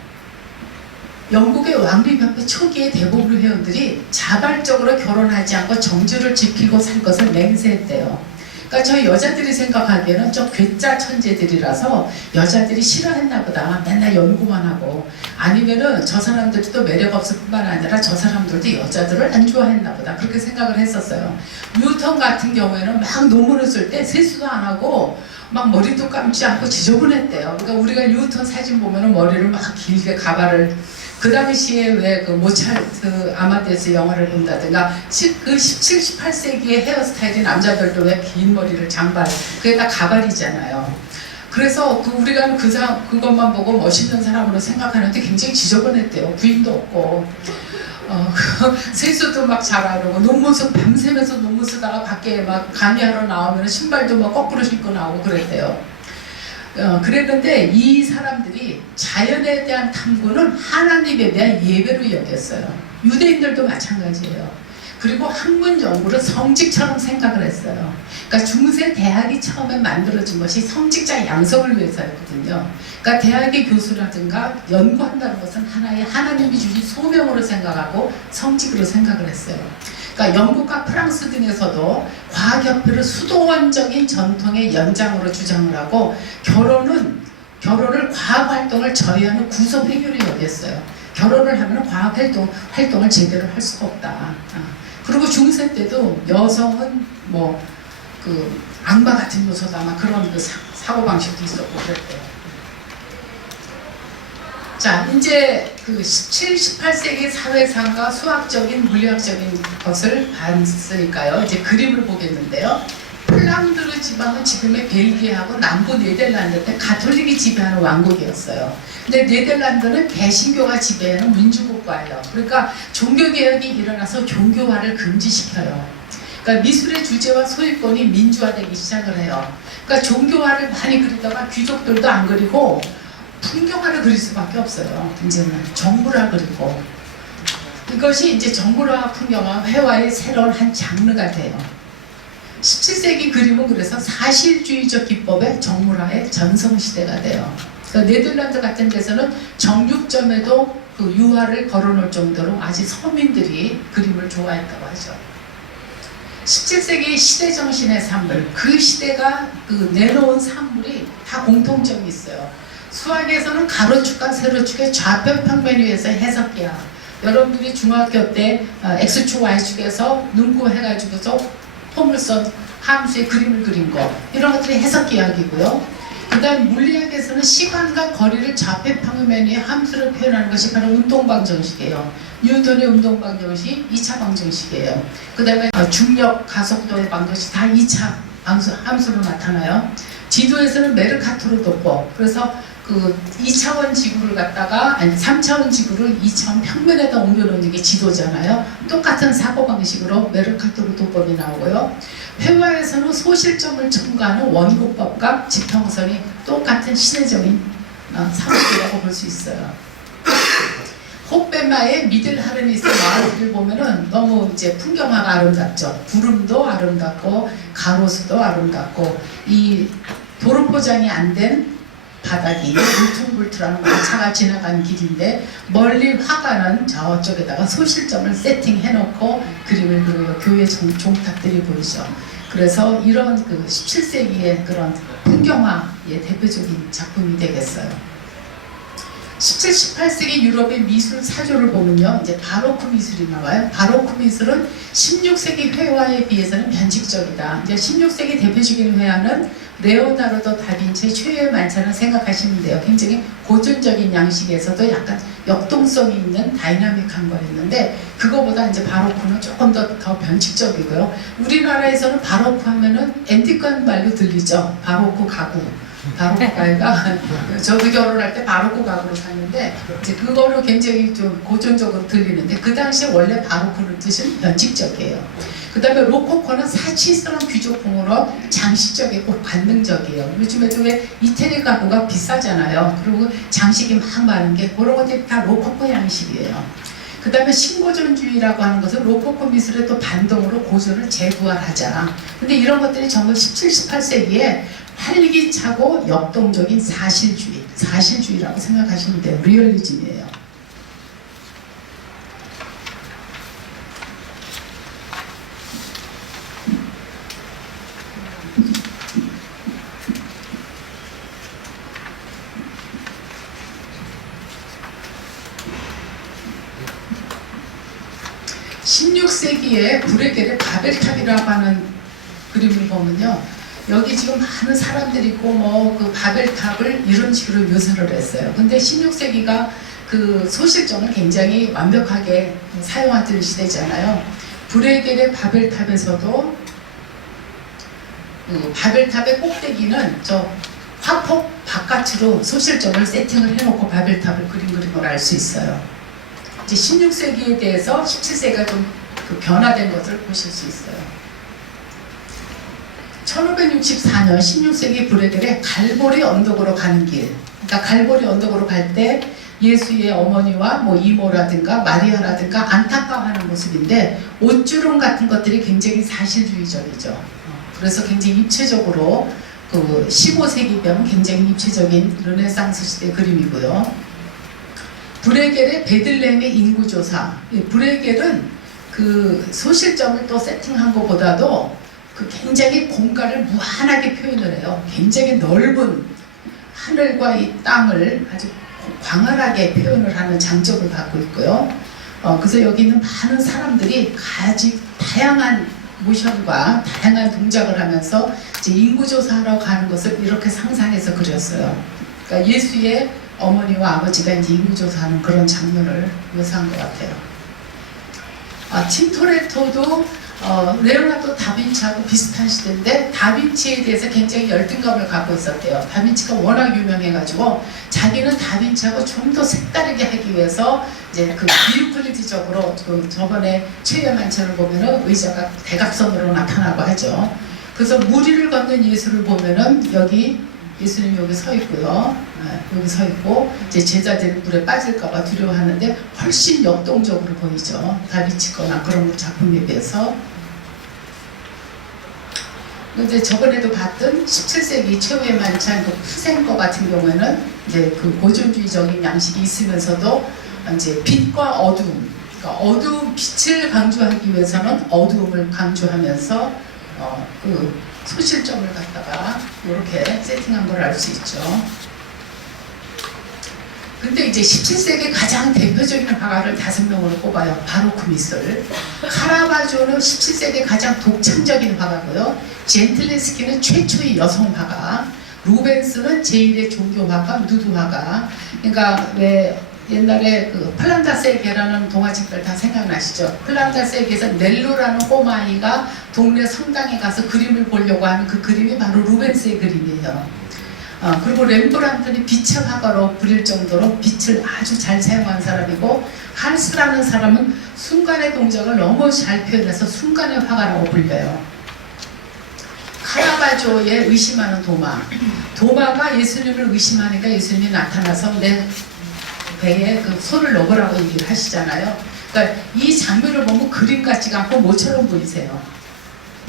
영국의 왕립협회 초기의 대부분 회원들이 자발적으로 결혼하지 않고 정주를 지키고 살 것을 맹세했대요. 그러니까 저희 여자들이 생각하기에는 좀 괴짜 천재들이라서 여자들이 싫어했나 보다. 맨날 연구만 하고. 아니면은 저 사람들도 매력 없을 뿐만 아니라 저 사람들도 여자들을 안 좋아했나 보다. 그렇게 생각을 했었어요. 뉴턴 같은 경우에는 막 논문을 쓸 때 세수도 안 하고 막 머리도 감지 않고 지저분했대요. 그러니까 우리가 뉴턴 사진 보면은 머리를 막 길게 가발을 그 당시에 왜 그 모차르트 아마데스 영화를 본다든가 그 17, 18세기의 헤어스타일이 남자들도 왜 긴 머리를 장발 그게 다 가발이잖아요. 그래서 우리가 그것만 보고 멋있는 사람으로 생각하는데 굉장히 지저분했대요. 부인도 없고 세수도 막 잘하고 논문 밤새면서 논문 쓰다가 밖에 막 강의하러 나오면 신발도 막 거꾸로 신고 나오고 그랬대요. 그랬는데 이 사람들이 자연에 대한 탐구는 하나님에 대한 예배로 여겼어요. 유대인들도 마찬가지예요. 그리고 학문 연구를 성직처럼 생각을 했어요. 그러니까 중세 대학이 처음에 만들어진 것이 성직자 양성을 위해서였거든요. 그러니까 대학의 교수라든가 연구한다는 것은 하나의 하나님이 주신 소명으로 생각하고 성직으로 생각을 했어요. 그러니까 영국과 프랑스 등에서도 과학협회를 수도원적인 전통의 연장으로 주장을 하고 결혼을 과학활동을 저해하는 구성행위로 여겼어요. 결혼을 하면 과학활동을 제대로 할 수가 없다. 그리고 중세 때도 여성은 악마 같은 요소다 막 그런 사고방식도 있었고 그랬대요. 자, 이제 17, 18세기 사회상과 수학적인 물리학적인 것을 봤으니까요. 이제 그림을 보겠는데요. 플랑드르 지방은 지금의 벨기에하고 남부 네덜란드인데 가톨릭이 지배하는 왕국이었어요. 근데 네덜란드는 개신교가 지배하는 민주국가예요. 그러니까 종교개혁이 일어나서 종교화를 금지시켜요. 그러니까 미술의 주제와 소유권이 민주화되기 시작을 해요. 그러니까 종교화를 많이 그리다가 귀족들도 안 그리고 풍경화를 그릴 수밖에 없어요. 이제는 정부라 그리고 이것이 이제 정부화, 풍경화, 회화의 새로운 한 장르가 돼요. 17세기 그림은 그래서 사실주의적 기법의 정물화의 전성시대가 돼요. 그러니까 네덜란드 같은 데서는 정육점에도 그 유화를 걸어놓을 정도로 아직 서민들이 그림을 좋아했다고 하죠. 17세기 시대정신의 산물, 그 시대가 내놓은 산물이 다 공통점이 있어요. 수학에서는 가로축과 세로축의 좌표평면에 의해서 해석해야 여러분들이 중학교 때 X축, Y축에서 눈구해가지고서 포물선 함수의 그림을 그린 거 이런 것들이 해석 기하기고요. 그 다음 물리학에서는 시간과 거리를 좌표평면의 함수로 표현하는 것이 바로 운동방정식이에요. 뉴턴의 운동방정식 2차 방정식이에요. 그 다음에 중력, 가속도의 방정식 다 2차 함수로 나타나요. 지도에서는 메르카토르 도법, 그래서 2차원 지구를 갖다가 3차원 지구를 2차원 평면에다 옮겨놓는 게 지도잖아요. 똑같은 사고방식으로 메르카토르 도법이 나오고요. 회화에서는 소실점을 첨가하는 원고법과 지평선이 똑같은 시대적인 사고이라고 볼 수 있어요. 호빼마의 미들하르니스 마을을 보면은 너무 이제 풍경화가 아름답죠. 구름도 아름답고 가로수도 아름답고 이 도로 포장이 안 된 바닥이 울퉁불퉁한 마차가 지나간 길인데 멀리 화가는 저쪽에다가 소실점을 세팅해놓고 그림을 그려요. 교회 종탁들이 보이죠. 그래서 이런 17세기의 그런 풍경화의 대표적인 작품이 되겠어요. 17, 18세기 유럽의 미술 사조를 보면요, 이제 바로크 미술이 나와요. 바로크 미술은 16세기 회화에 비해서는 변칙적이다. 이제 16세기 대표적인 회화는 레오나르도 다빈치의 최후의 만찬을 생각하시면 돼요. 굉장히 고전적인 양식에서도 약간 역동성이 있는 다이나믹한 거였는데 그거보다 이제 바로크는 조금 더 변칙적이고요. 우리나라에서는 바로크 하면은 앤티크한 말로 들리죠. 바로크 가구. 바로크 가구가 저도 결혼할 때 바로크 가구로 샀는데 이제 그거로 굉장히 좀 고전적으로 들리는데 그 당시에 원래 바로크는 뜻은 변칙적이에요. 그 다음에 로코코는 사치스러운 귀족풍으로 장식적이고 관능적이에요. 요즘에도 왜 이태리 가구가 비싸잖아요. 그리고 장식이 막 많은 게 그런 것들이 다 로코코 양식이에요. 그 다음에 신고전주의라고 하는 것은 로코코 미술의 또 반동으로 고전을 재부활하자. 근데 이런 것들이 전부 17, 18세기에 활기차고 역동적인 사실주의라고 생각하시면 돼요. 리얼리즘이에요. (16세기에) 브레겔의 바벨탑이라고 하는 그림을 보면요, 여기 지금 많은 사람들이 있고 그 바벨탑을 이런 식으로 묘사를 했어요. 근데 16세기가 그 소실점을 굉장히 완벽하게 사용하던 시대잖아요. 브레겔의 바벨탑에서도 그 바벨탑의 꼭대기는 저 화폭 바깥으로 소실점을 세팅을 해놓고 바벨탑을 그린 걸 알 수 있어요. 이제 16세기에 대해서 17세기가 좀 그 변화된 것을 보실 수 있어요. 1564년 16세기 브레겔의 갈보리 언덕으로 가는 길. 그러니까 갈보리 언덕으로 갈 때 예수의 어머니와 뭐 이모라든가 마리아라든가 안타까워하는 모습인데 옷주름 같은 것들이 굉장히 사실주의적이죠. 그래서 굉장히 입체적으로 그 15세기병 굉장히 입체적인 르네상스 시대 그림이고요. 브레겔의 베들레헴의 인구조사. 브레겔은 그 소실점을 또 세팅한 것보다도 그 굉장히 공간을 무한하게 표현을 해요. 굉장히 넓은 하늘과 이 땅을 아주 광활하게 표현을 하는 장점을 갖고 있고요. 그래서 여기 있는 많은 사람들이 아주 다양한 모션과 다양한 동작을 하면서 이제 인구조사하러 가는 것을 이렇게 상상해서 그렸어요. 그러니까 예수의 어머니와 아버지가 이제 인구조사하는 그런 장면을 묘사한 것 같아요. 틴토레토도 레오나르도 다빈치하고 비슷한 시대인데 다빈치에 대해서 굉장히 열등감을 갖고 있었대요. 다빈치가 워낙 유명해가지고 자기는 다빈치하고 좀 더 색다르게 하기 위해서 이제 그 비유클리드적으로 그 저번에 최대만천을 보면은 의자가 대각선으로 나타나고 하죠. 그래서 무리를 걷는 예수를 보면은 여기 예수님 여기 서 있고요. 여기 서 있고 이제 제자들이 물에 빠질까봐 두려워하는데 훨씬 역동적으로 보이죠. 다빈치 거나 그런 작품에 비해서. 이제 저번에도 봤던 17세기 최후의 만찬 그 푸센거 같은 경우에는 이제 그 고전주의적인 양식이 있으면서도 이제 빛과 어두움, 그러니까 어두움 빛을 강조하기 위해서는 어두움을 강조하면서 그 소실점을 갖다가 이렇게 세팅한 걸 알 수 있죠. 근데 이제 17세기 가장 대표적인 화가를 5명으로 꼽아요. 바로크 미술. 카라바조는 17세기 가장 독창적인 화가고요. 젠틀레스키는 최초의 여성 화가. 루벤스는 제1의 종교 화가, 누드 화가. 그러니까 왜 옛날에 그 플란다스의 개라는 동화책들 다 생각나시죠? 플란다스의 개에서 넬로라는 꼬마아이가 동네 성당에 가서 그림을 보려고 하는 그 그림이 바로 루벤스의 그림이에요. 그리고 렘브란트는 빛의 화가로 부릴 정도로 빛을 아주 잘 사용한 사람이고, 한스라는 사람은 순간의 동작을 너무 잘 표현해서 순간의 화가라고 불려요. 카라바조의 의심하는 도마. 도마가 예수님을 의심하니까 예수님이 나타나서 내 배에 그 손을 넣으라고 얘기를 하시잖아요. 그러니까 이 장면을 보면 그림 같지가 않고 뭐처럼 보이세요?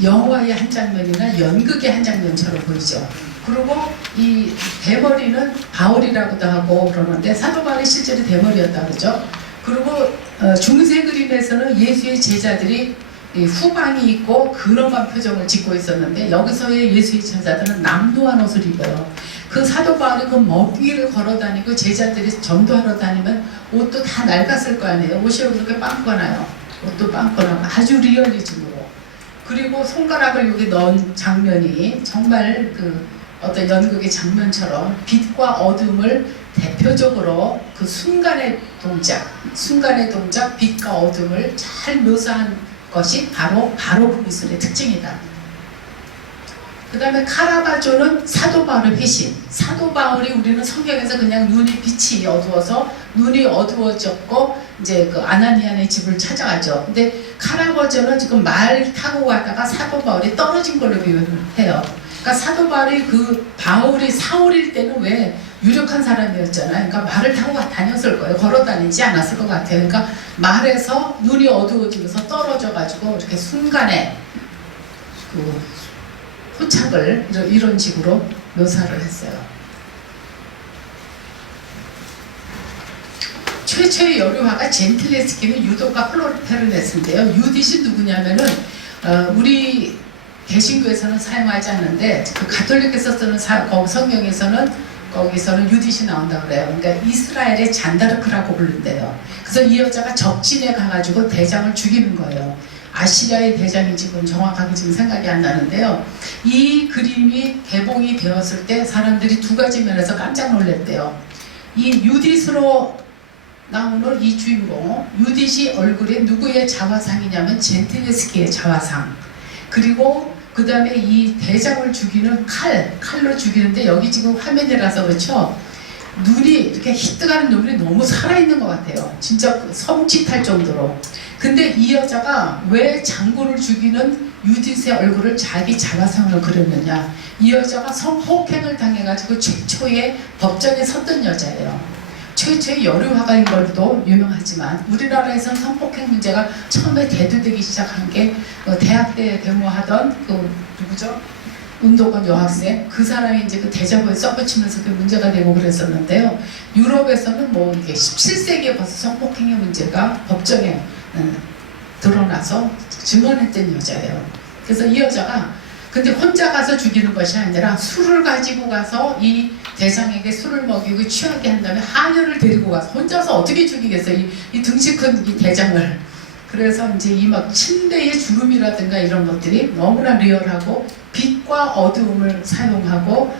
영화의 한 장면이나 연극의 한 장면처럼 보이죠. 그리고 이 대머리는 바울이라고도 하고 그러는데 사도 바울이 실제로 대머리였다 그러죠. 그리고 중세 그림에서는 예수의 제자들이 후방이 있고 근엄한 표정을 짓고 있었는데 여기서의 예수의 제자들은 남도한 옷을 입어요. 그 사도 바울이 그 먹이를 걸어다니고 제자들이 전도하러 다니면 옷도 다 낡았을 거 아니에요. 옷이 그렇게 빵꾸가 나요. 옷도 빵꾸가 나고 아주 리얼리즘으로. 그리고 손가락을 여기 넣은 장면이 정말 그 어떤 연극의 장면처럼 빛과 어둠을 대표적으로 그 순간의 동작, 빛과 어둠을 잘 묘사한 것이 바로 그 미술의 특징이다. 그 다음에 카라바조는 사도 바울의 회심. 사도 바울이 우리는 성경에서 그냥 빛이 어두워서 눈이 어두워졌고 이제 그 아나니아의 집을 찾아가죠. 근데 카라바조는 지금 말 타고 가다가 사도 바울이 떨어진 걸로 표현을 해요. 그러니까 사도 바울이 그 바울이 사울일 때는 왜 유력한 사람이었잖아요. 그러니까 말을 타고 다녔을 거예요. 걸어 다니지 않았을 것 같아요. 그러니까 말에서 눈이 어두워지면서 떨어져가지고 이렇게 순간에 그 포착을 이런 식으로 묘사를 했어요. 최초의 여류화가 젠틀레스키는 유도가 홀로페르네스인데요. 유딧이 누구냐면은 우리 개신교에서는 사용하지 않는데 그 가톨릭에서 쓰는 거기서는 유딧이 나온다 그래요. 그러니까 이스라엘의 잔다르크라고 부른대요. 그래서 이 여자가 적진에 가가지고 대장을 죽이는 거예요. 아시리아의 대장인지 그건 정확하게 지금 생각이 안 나는데요. 이 그림이 개봉이 되었을 때 사람들이 두 가지 면에서 깜짝 놀랐대요. 이 유딧으로 나오는 이 주인공, 유딧이 얼굴에 누구의 자화상이냐면 젠틀레스키의 자화상. 그리고 그 다음에 이 대장을 죽이는 칼로 죽이는데 여기 지금 화면이라서 그렇죠. 눈이 이렇게 희뜩하는 눈이 너무 살아있는 것 같아요. 진짜 섬찟할 정도로. 근데 이 여자가 왜 장군을 죽이는 유디스의 얼굴을 자기 자화상으로 그렸느냐. 이 여자가 성폭행을 당해가지고 최초의 법정에 섰던 여자예요. 최초의 여류화가인 걸도 유명하지만 우리나라에서는 성폭행 문제가 처음에 대두되기 시작한 게 대학 때 데모하던 그 누구죠? 운동권 여학생 그 사람이 이제 그 대자보에 써붙이면서 그 문제가 되고 그랬었는데요. 유럽에서는 뭐 이게 17세기에 벌써 성폭행의 문제가 법정에 드러나서 증언했던 여자예요. 그래서 이 여자가 근데 혼자 가서 죽이는 것이 아니라 술을 가지고 가서 이 대장에게 술을 먹이고 취하게 한 다음에 하녀를 데리고 가서 혼자서 어떻게 죽이겠어요? 이 등치 큰 이 대장을. 그래서 이제 이 막 침대의 주름이라든가 이런 것들이 너무나 리얼하고 빛과 어두움을 사용하고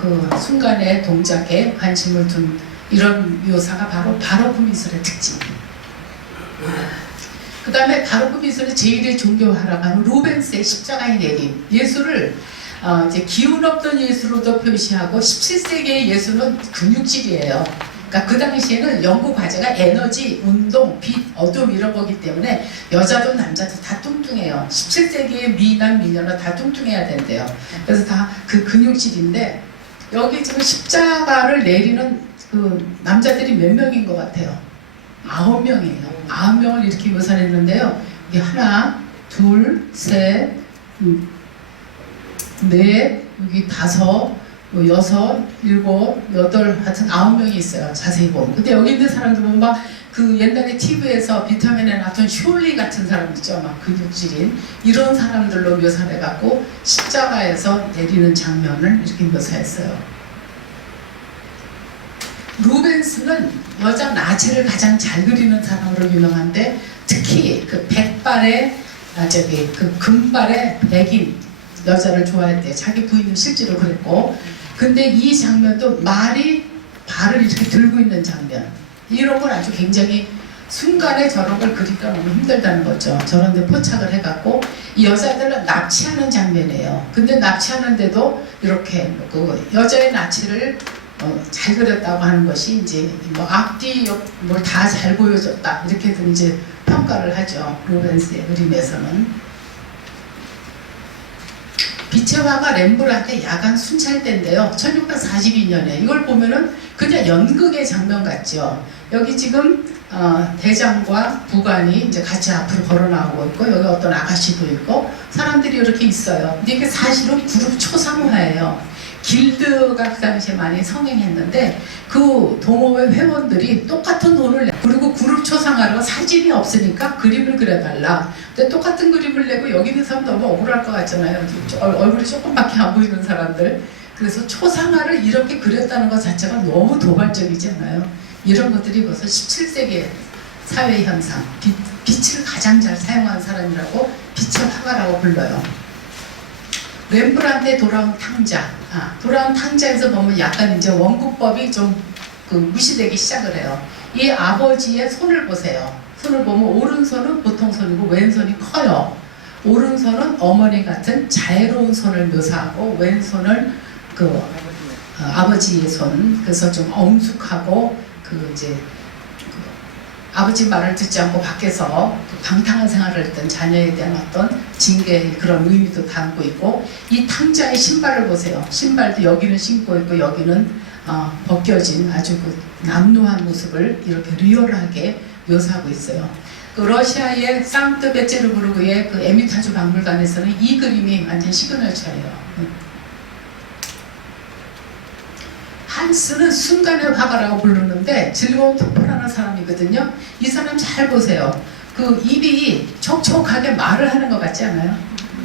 그 순간의 동작에 관심을 둔 이런 묘사가 바로 바로크 미술의 특징. 그 다음에 바로크 미술의 제1의 종교화라고 루벤스의 십자가의 내림. 예술을 이제 기운 없던 예술로도 표시하고 17세기의 예술은 근육질이에요. 그러니까 그 당시에는 연구 과제가 에너지, 운동, 빛, 어둠 이런 거기 때문에 여자도 남자도 다 뚱뚱해요. 17세기의 미남, 미녀는 다 뚱뚱해야 된대요. 그래서 다 그 근육질인데 여기 지금 십자가를 내리는 그 남자들이 몇 명인 것 같아요? 9명이에요. 9명을 이렇게 묘사를 했는데요. 이게 하나, 둘, 셋, 넷, 여기 다섯, 뭐 여섯, 일곱, 여덟, 하여튼 9명이 있어요. 자세히 보면. 근데 여기 있는 사람들 보면 막 그 옛날에 TV에서 비타민에 나왔던 숄리 같은 사람 있죠. 막 근육질인 이런 사람들로 묘사를 해갖고 십자가에서 내리는 장면을 이렇게 묘사했어요. 루벤스는 여자 나체를 가장 잘 그리는 사람으로 유명한데 특히 그 백발의 그 금발의 백인 여자를 좋아했대. 자기 부인은 실제로 그랬고. 근데 이 장면도 말이 발을 이렇게 들고 있는 장면 이런 걸 아주 굉장히 순간에 저런 걸 그리기가 너무 힘들다는 거죠. 저런 데 포착을 해갖고 이 여자들은 납치하는 장면이에요. 근데 납치하는데도 이렇게 그 여자의 나치를 잘 그렸다고 하는 것이 이제 뭐 앞뒤 뭘 다 잘 보여줬다 이렇게도 이제 평가를 하죠. 루벤스의 그림에서는. 빛의 화가 렘브란트의 야간 순찰대인데요. 1642년에 이걸 보면은 그냥 연극의 장면 같죠. 여기 지금 대장과 부관이 이제 같이 앞으로 걸어 나오고 있고 여기 어떤 아가씨도 있고 사람들이 이렇게 있어요. 근데 이게 사실은 그룹 초상화예요. 길드가 그 당시에 많이 성행했는데 그 동호회 회원들이 똑같은 돈을 내 그리고 그룹 초상화로 사진이 없으니까 그림을 그려달라. 근데 똑같은 그림을 내고 여기 있는 사람 너무 억울할 것 같잖아요. 얼굴이 조금밖에 안 보이는 사람들. 그래서 초상화를 이렇게 그렸다는 것 자체가 너무 도발적이지 않아요? 이런 것들이 벌써 17세기의 사회 현상. 빛을 가장 잘 사용한 사람이라고 빛의 화가라고 불러요. 렘브란트의 돌아온 탕자. 돌아온 탕자에서 보면 약간 이제 원국법이 좀 무시되기 시작을 해요. 이 아버지의 손을 보세요. 손을 보면 오른손은 보통 손이고 왼손이 커요. 오른손은 어머니 같은 자애로운 손을 묘사하고 왼손을 아버지의 손. 그래서 좀 엄숙하고 아버지 말을 듣지 않고 밖에서 방탕한 생활을 했던 자녀에 대한 어떤 징계의 그런 의미도 담고 있고 이 탕자의 신발을 보세요. 신발도 여기는 신고 있고 여기는 벗겨진 아주 그 남루한 모습을 이렇게 리얼하게 묘사하고 있어요. 그 러시아의 상트페테르부르크의 그 에미타주 박물관에서는 이 그림이 완전 시그널처예요. 한스는 순간의 화가라고 부르는데 즐거운 토플하는 사람이거든요. 이 사람 잘 보세요. 그 입이 촉촉하게 말을 하는 것 같지 않아요?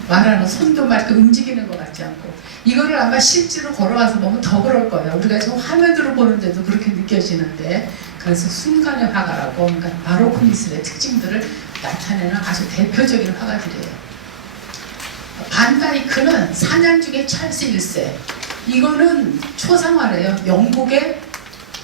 말하는 손도 막 이렇게 움직이는 것 같지 않고 이거를 아마 실제로 걸어가서 보면 더 그럴 거예요. 우리가 지금 화면으로 보는데도 그렇게 느껴지는데 그래서 순간의 화가라고 그러니까 바로크 미술의 특징들을 나타내는 아주 대표적인 화가들이에요. 반다이크는 사냥 중에 찰스 1세 이거는 초상화래요. 영국의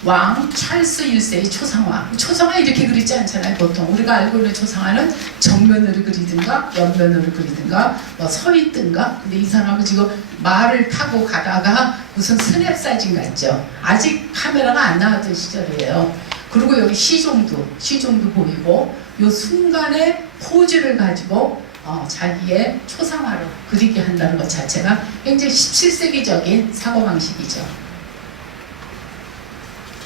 왕 찰스 1세의 초상화. 초상화 이렇게 그리지 않잖아요. 보통 우리가 알고 있는 초상화는 정면으로 그리든가 옆면으로 그리든가 뭐 서 있든가. 근데 이 사람은 지금 말을 타고 가다가 무슨 스냅 사진 같죠. 아직 카메라가 안 나왔던 시절이에요. 그리고 여기 시종도 보이고 요 순간에 포즈를 가지고 자기의 초상화를 그리게 한다는 것 자체가 굉장히 17세기적인 사고방식이죠.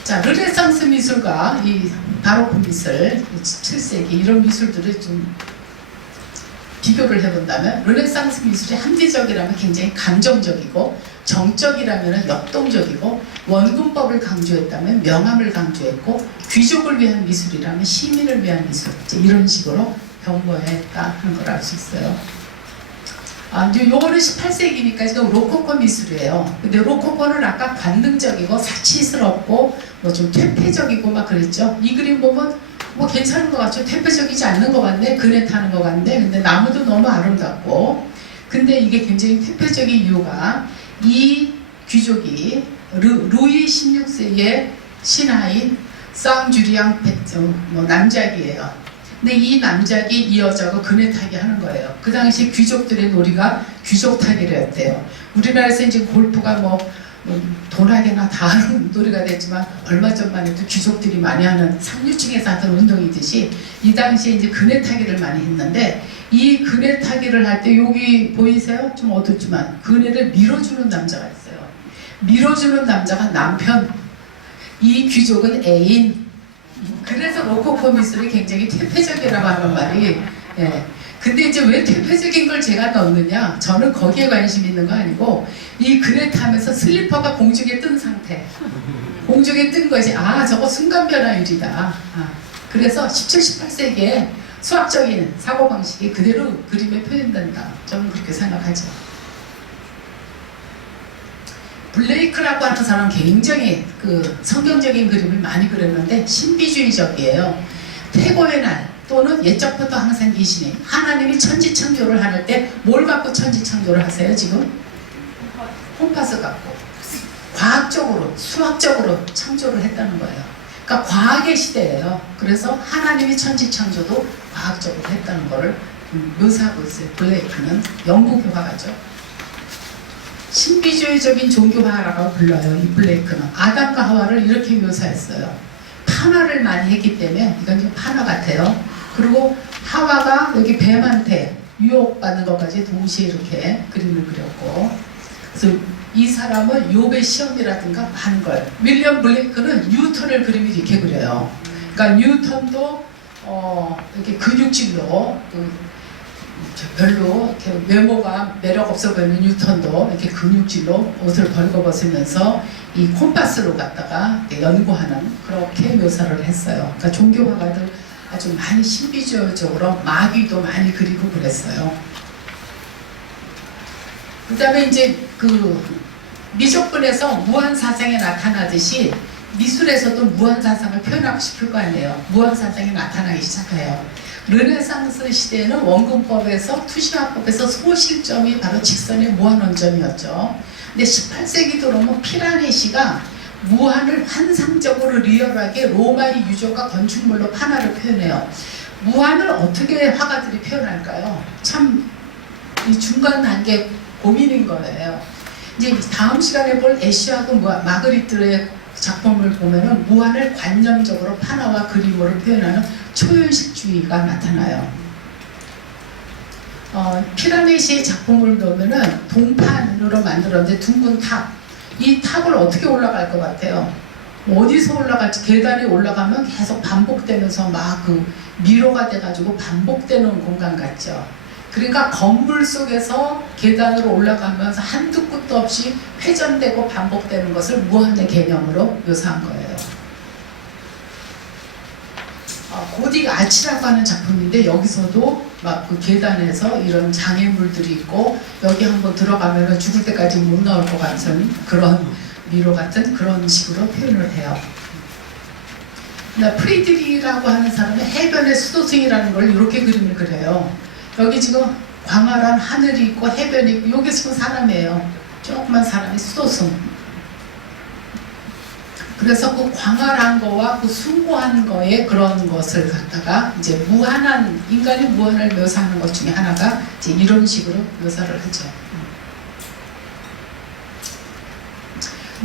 자, 르네상스 미술과 이 바로크 미술, 17세기 이런 미술들을 좀 비교를 해본다면 르네상스 미술이 합리적이라면 굉장히 감정적이고 정적이라면 역동적이고 원근법을 강조했다면 명암을 강조했고 귀족을 위한 미술이라면 시민을 위한 미술 이런 식으로 변모했다 하는 걸 알 수 있어요. 이제 요거는 18세기니까 지금 로코코 미술이에요. 근데 로코코는 아까 관능적이고 사치스럽고 뭐 좀 퇴폐적이고 막 그랬죠. 이 그림 보면 뭐 괜찮은 것 같죠. 퇴폐적이지 않는 것 같네. 그네 타는 것 같네. 근데 나무도 너무 아름답고. 근데 이게 굉장히 퇴폐적인 이유가 이 귀족이 루이 16세의 신하인 쌍주리앙 남작이에요. 근데 이 남작이 이어져서 그네 타기 하는 거예요. 그 당시 귀족들의 놀이가 귀족 타기였대요. 우리나라에서 이제 골프가 도나게나 다 하는 놀이가 됐지만 얼마 전만 해도 귀족들이 많이 하는 상류층에서 하던 운동이듯이 이 당시에 이제 그네 타기를 많이 했는데 이 그네 타기를 할 때 여기 보이세요? 좀 어둡지만 그네를 밀어주는 남자가 있어요. 밀어주는 남자가 남편, 이 귀족은 애인. 그래서 로코코 미술이 굉장히 퇴폐적이라고 하는 말이 근데 이제 왜 퇴폐적인 걸 제가 넣느냐, 저는 거기에 관심 있는 거 아니고 이 그네 타면서 슬리퍼가 공중에 뜬 상태, 공중에 뜬 것이 저거 순간 변화율이다. 그래서 17, 18세기에 수학적인 사고방식이 그대로 그림에 표현된다. 저는 그렇게 생각하죠. 블레이크라고 하는 사람은 굉장히 그 성경적인 그림을 많이 그렸는데 신비주의적이에요. 태고의 날 또는 옛적부터 항상 계시니 하나님이 천지창조를 할 때 뭘 갖고 천지창조를 하세요 지금? 콤파스 갖고 과학적으로 수학적으로 창조를 했다는 거예요. 그러니까 과학의 시대예요. 그래서 하나님이 천지창조도 과학적으로 했다는 거를 묘사하고 있어요. 블레이크는 영국 화가죠. 신비주의적인 종교화라고 불러요. 이 블레이크는 아담과 하와를 이렇게 묘사했어요. 판화를 많이 했기 때문에 이건 좀 판화 같아요. 그리고 하와가 여기 뱀한테 유혹받는 것까지 동시에 이렇게 그림을 그렸고, 그래서 이 사람은 욥의 시험이라든가 많은 걸, 윌리엄 블레이크는 뉴턴을 그림을 이렇게 그려요. 그러니까 뉴턴도 이렇게 근육질로 별로 이렇게 외모가 매력 없어 보이는 뉴턴도 이렇게 근육질로 옷을 벌거벗으면서 이 콤파스로 갖다가 연구하는 그렇게 묘사를 했어요. 그러니까 종교화가들 아주 많이 신비주의적으로 마귀도 많이 그리고 그랬어요. 그 다음에 이제 그 미적분에서 무한사상이 나타나듯이 미술에서도 무한사상을 표현하고 싶을 거 아니에요. 무한사상이 나타나기 시작해요. 르네상스 시대에는 원근법에서 투시화법에서 소실점이 바로 직선의 무한원점이었죠. 근데 18세기 들어오면 피라네시가 무한을 환상적으로 리얼하게 로마의 유적과 건축물로 판화를 표현해요. 무한을 어떻게 화가들이 표현할까요? 참 이 중간 단계 고민인 거예요. 이제 다음 시간에 볼 애쉬하고 마그리트의 작품을 보면은 무한을 관념적으로 판화와 그림으로 표현하는 초현실주의가 나타나요. 피라네시의 작품을 보면은 동판으로 만들었는데 둥근 탑, 이 탑을 어떻게 올라갈 것 같아요? 어디서 올라갈지, 계단에 올라가면 계속 반복되면서 막 그 미로가 돼가지고 반복되는 공간 같죠. 그러니까 건물 속에서 계단으로 올라가면서 한두 끝도 없이 회전되고 반복되는 것을 무한의 개념으로 묘사한 거예요. 고딕 아치라고 하는 작품인데 여기서도 막 그 계단에서 이런 장애물들이 있고 여기 한번 들어가면 죽을 때까지 못 나올 것 같은 그런 미로 같은 그런 식으로 표현을 해요. 프리드리라고 하는 사람은 해변의 수도승이라는 걸 이렇게 그림을 그려요. 여기 지금 광활한 하늘이 있고 해변이 있고 여기 지금 사람이에요. 조그만 사람이 수도승. 그래서 그 광활한 거와 그 숭고한 거의 그런 것을 갖다가 이제 무한한, 인간이 무한을 묘사하는 것 중에 하나가 이제 이런 식으로 묘사를 하죠.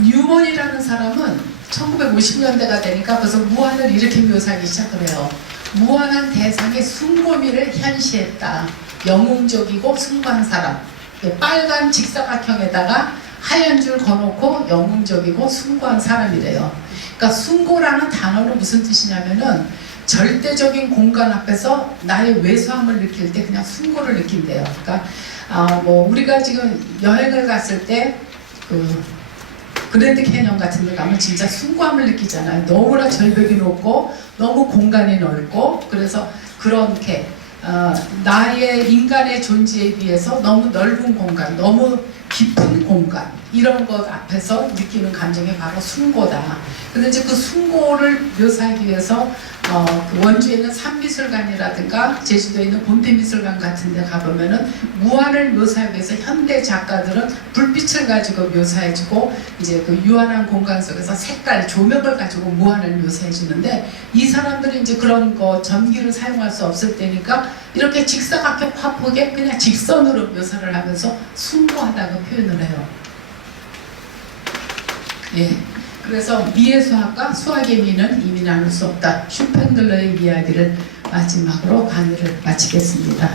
뉴먼이라는 사람은 1950년대가 되니까 벌써 무한을 이렇게 묘사하기 시작을 해요. 무한한 대상의 숭고미를 현시했다. 영웅적이고 숭고한 사람. 빨간 직사각형에다가 하얀 줄 거놓고 영웅적이고 숭고한 사람이래요. 그러니까 숭고라는 단어는 무슨 뜻이냐면은 절대적인 공간 앞에서 나의 왜소함을 느낄 때 그냥 숭고를 느낀대요. 그러니까 뭐 우리가 지금 여행을 갔을 때 그랜드 캐년 같은 데 가면 진짜 숭고함을 느끼잖아요. 너무나 절벽이 높고 너무 공간이 넓고, 그래서 그렇게 나의 인간의 존재에 비해서 너무 넓은 공간, 너무 깊은 공간, 이런 것 앞에서 느끼는 감정이 바로 숭고다. 근데 이제 그 숭고를 묘사하기 위해서 그 원주에 있는 산미술관이라든가 제주도에 있는 본태미술관 같은 데 가보면은 무한을 묘사하기 위해서 현대 작가들은 불빛을 가지고 묘사해주고 이제 그 유한한 공간 속에서 색깔, 조명을 가지고 무한을 묘사해주는데, 이 사람들이 이제 그런 거 전기를 사용할 수 없을 때니까 이렇게 직사각형 화폭에 그냥 직선으로 묘사를 하면서 숭고하다고 표현을 해요. 예. 그래서 미의 수학과 수학의 미는 이미 나눌 수 없다. 슈펜글러의 이야기를 마지막으로 강의를 마치겠습니다.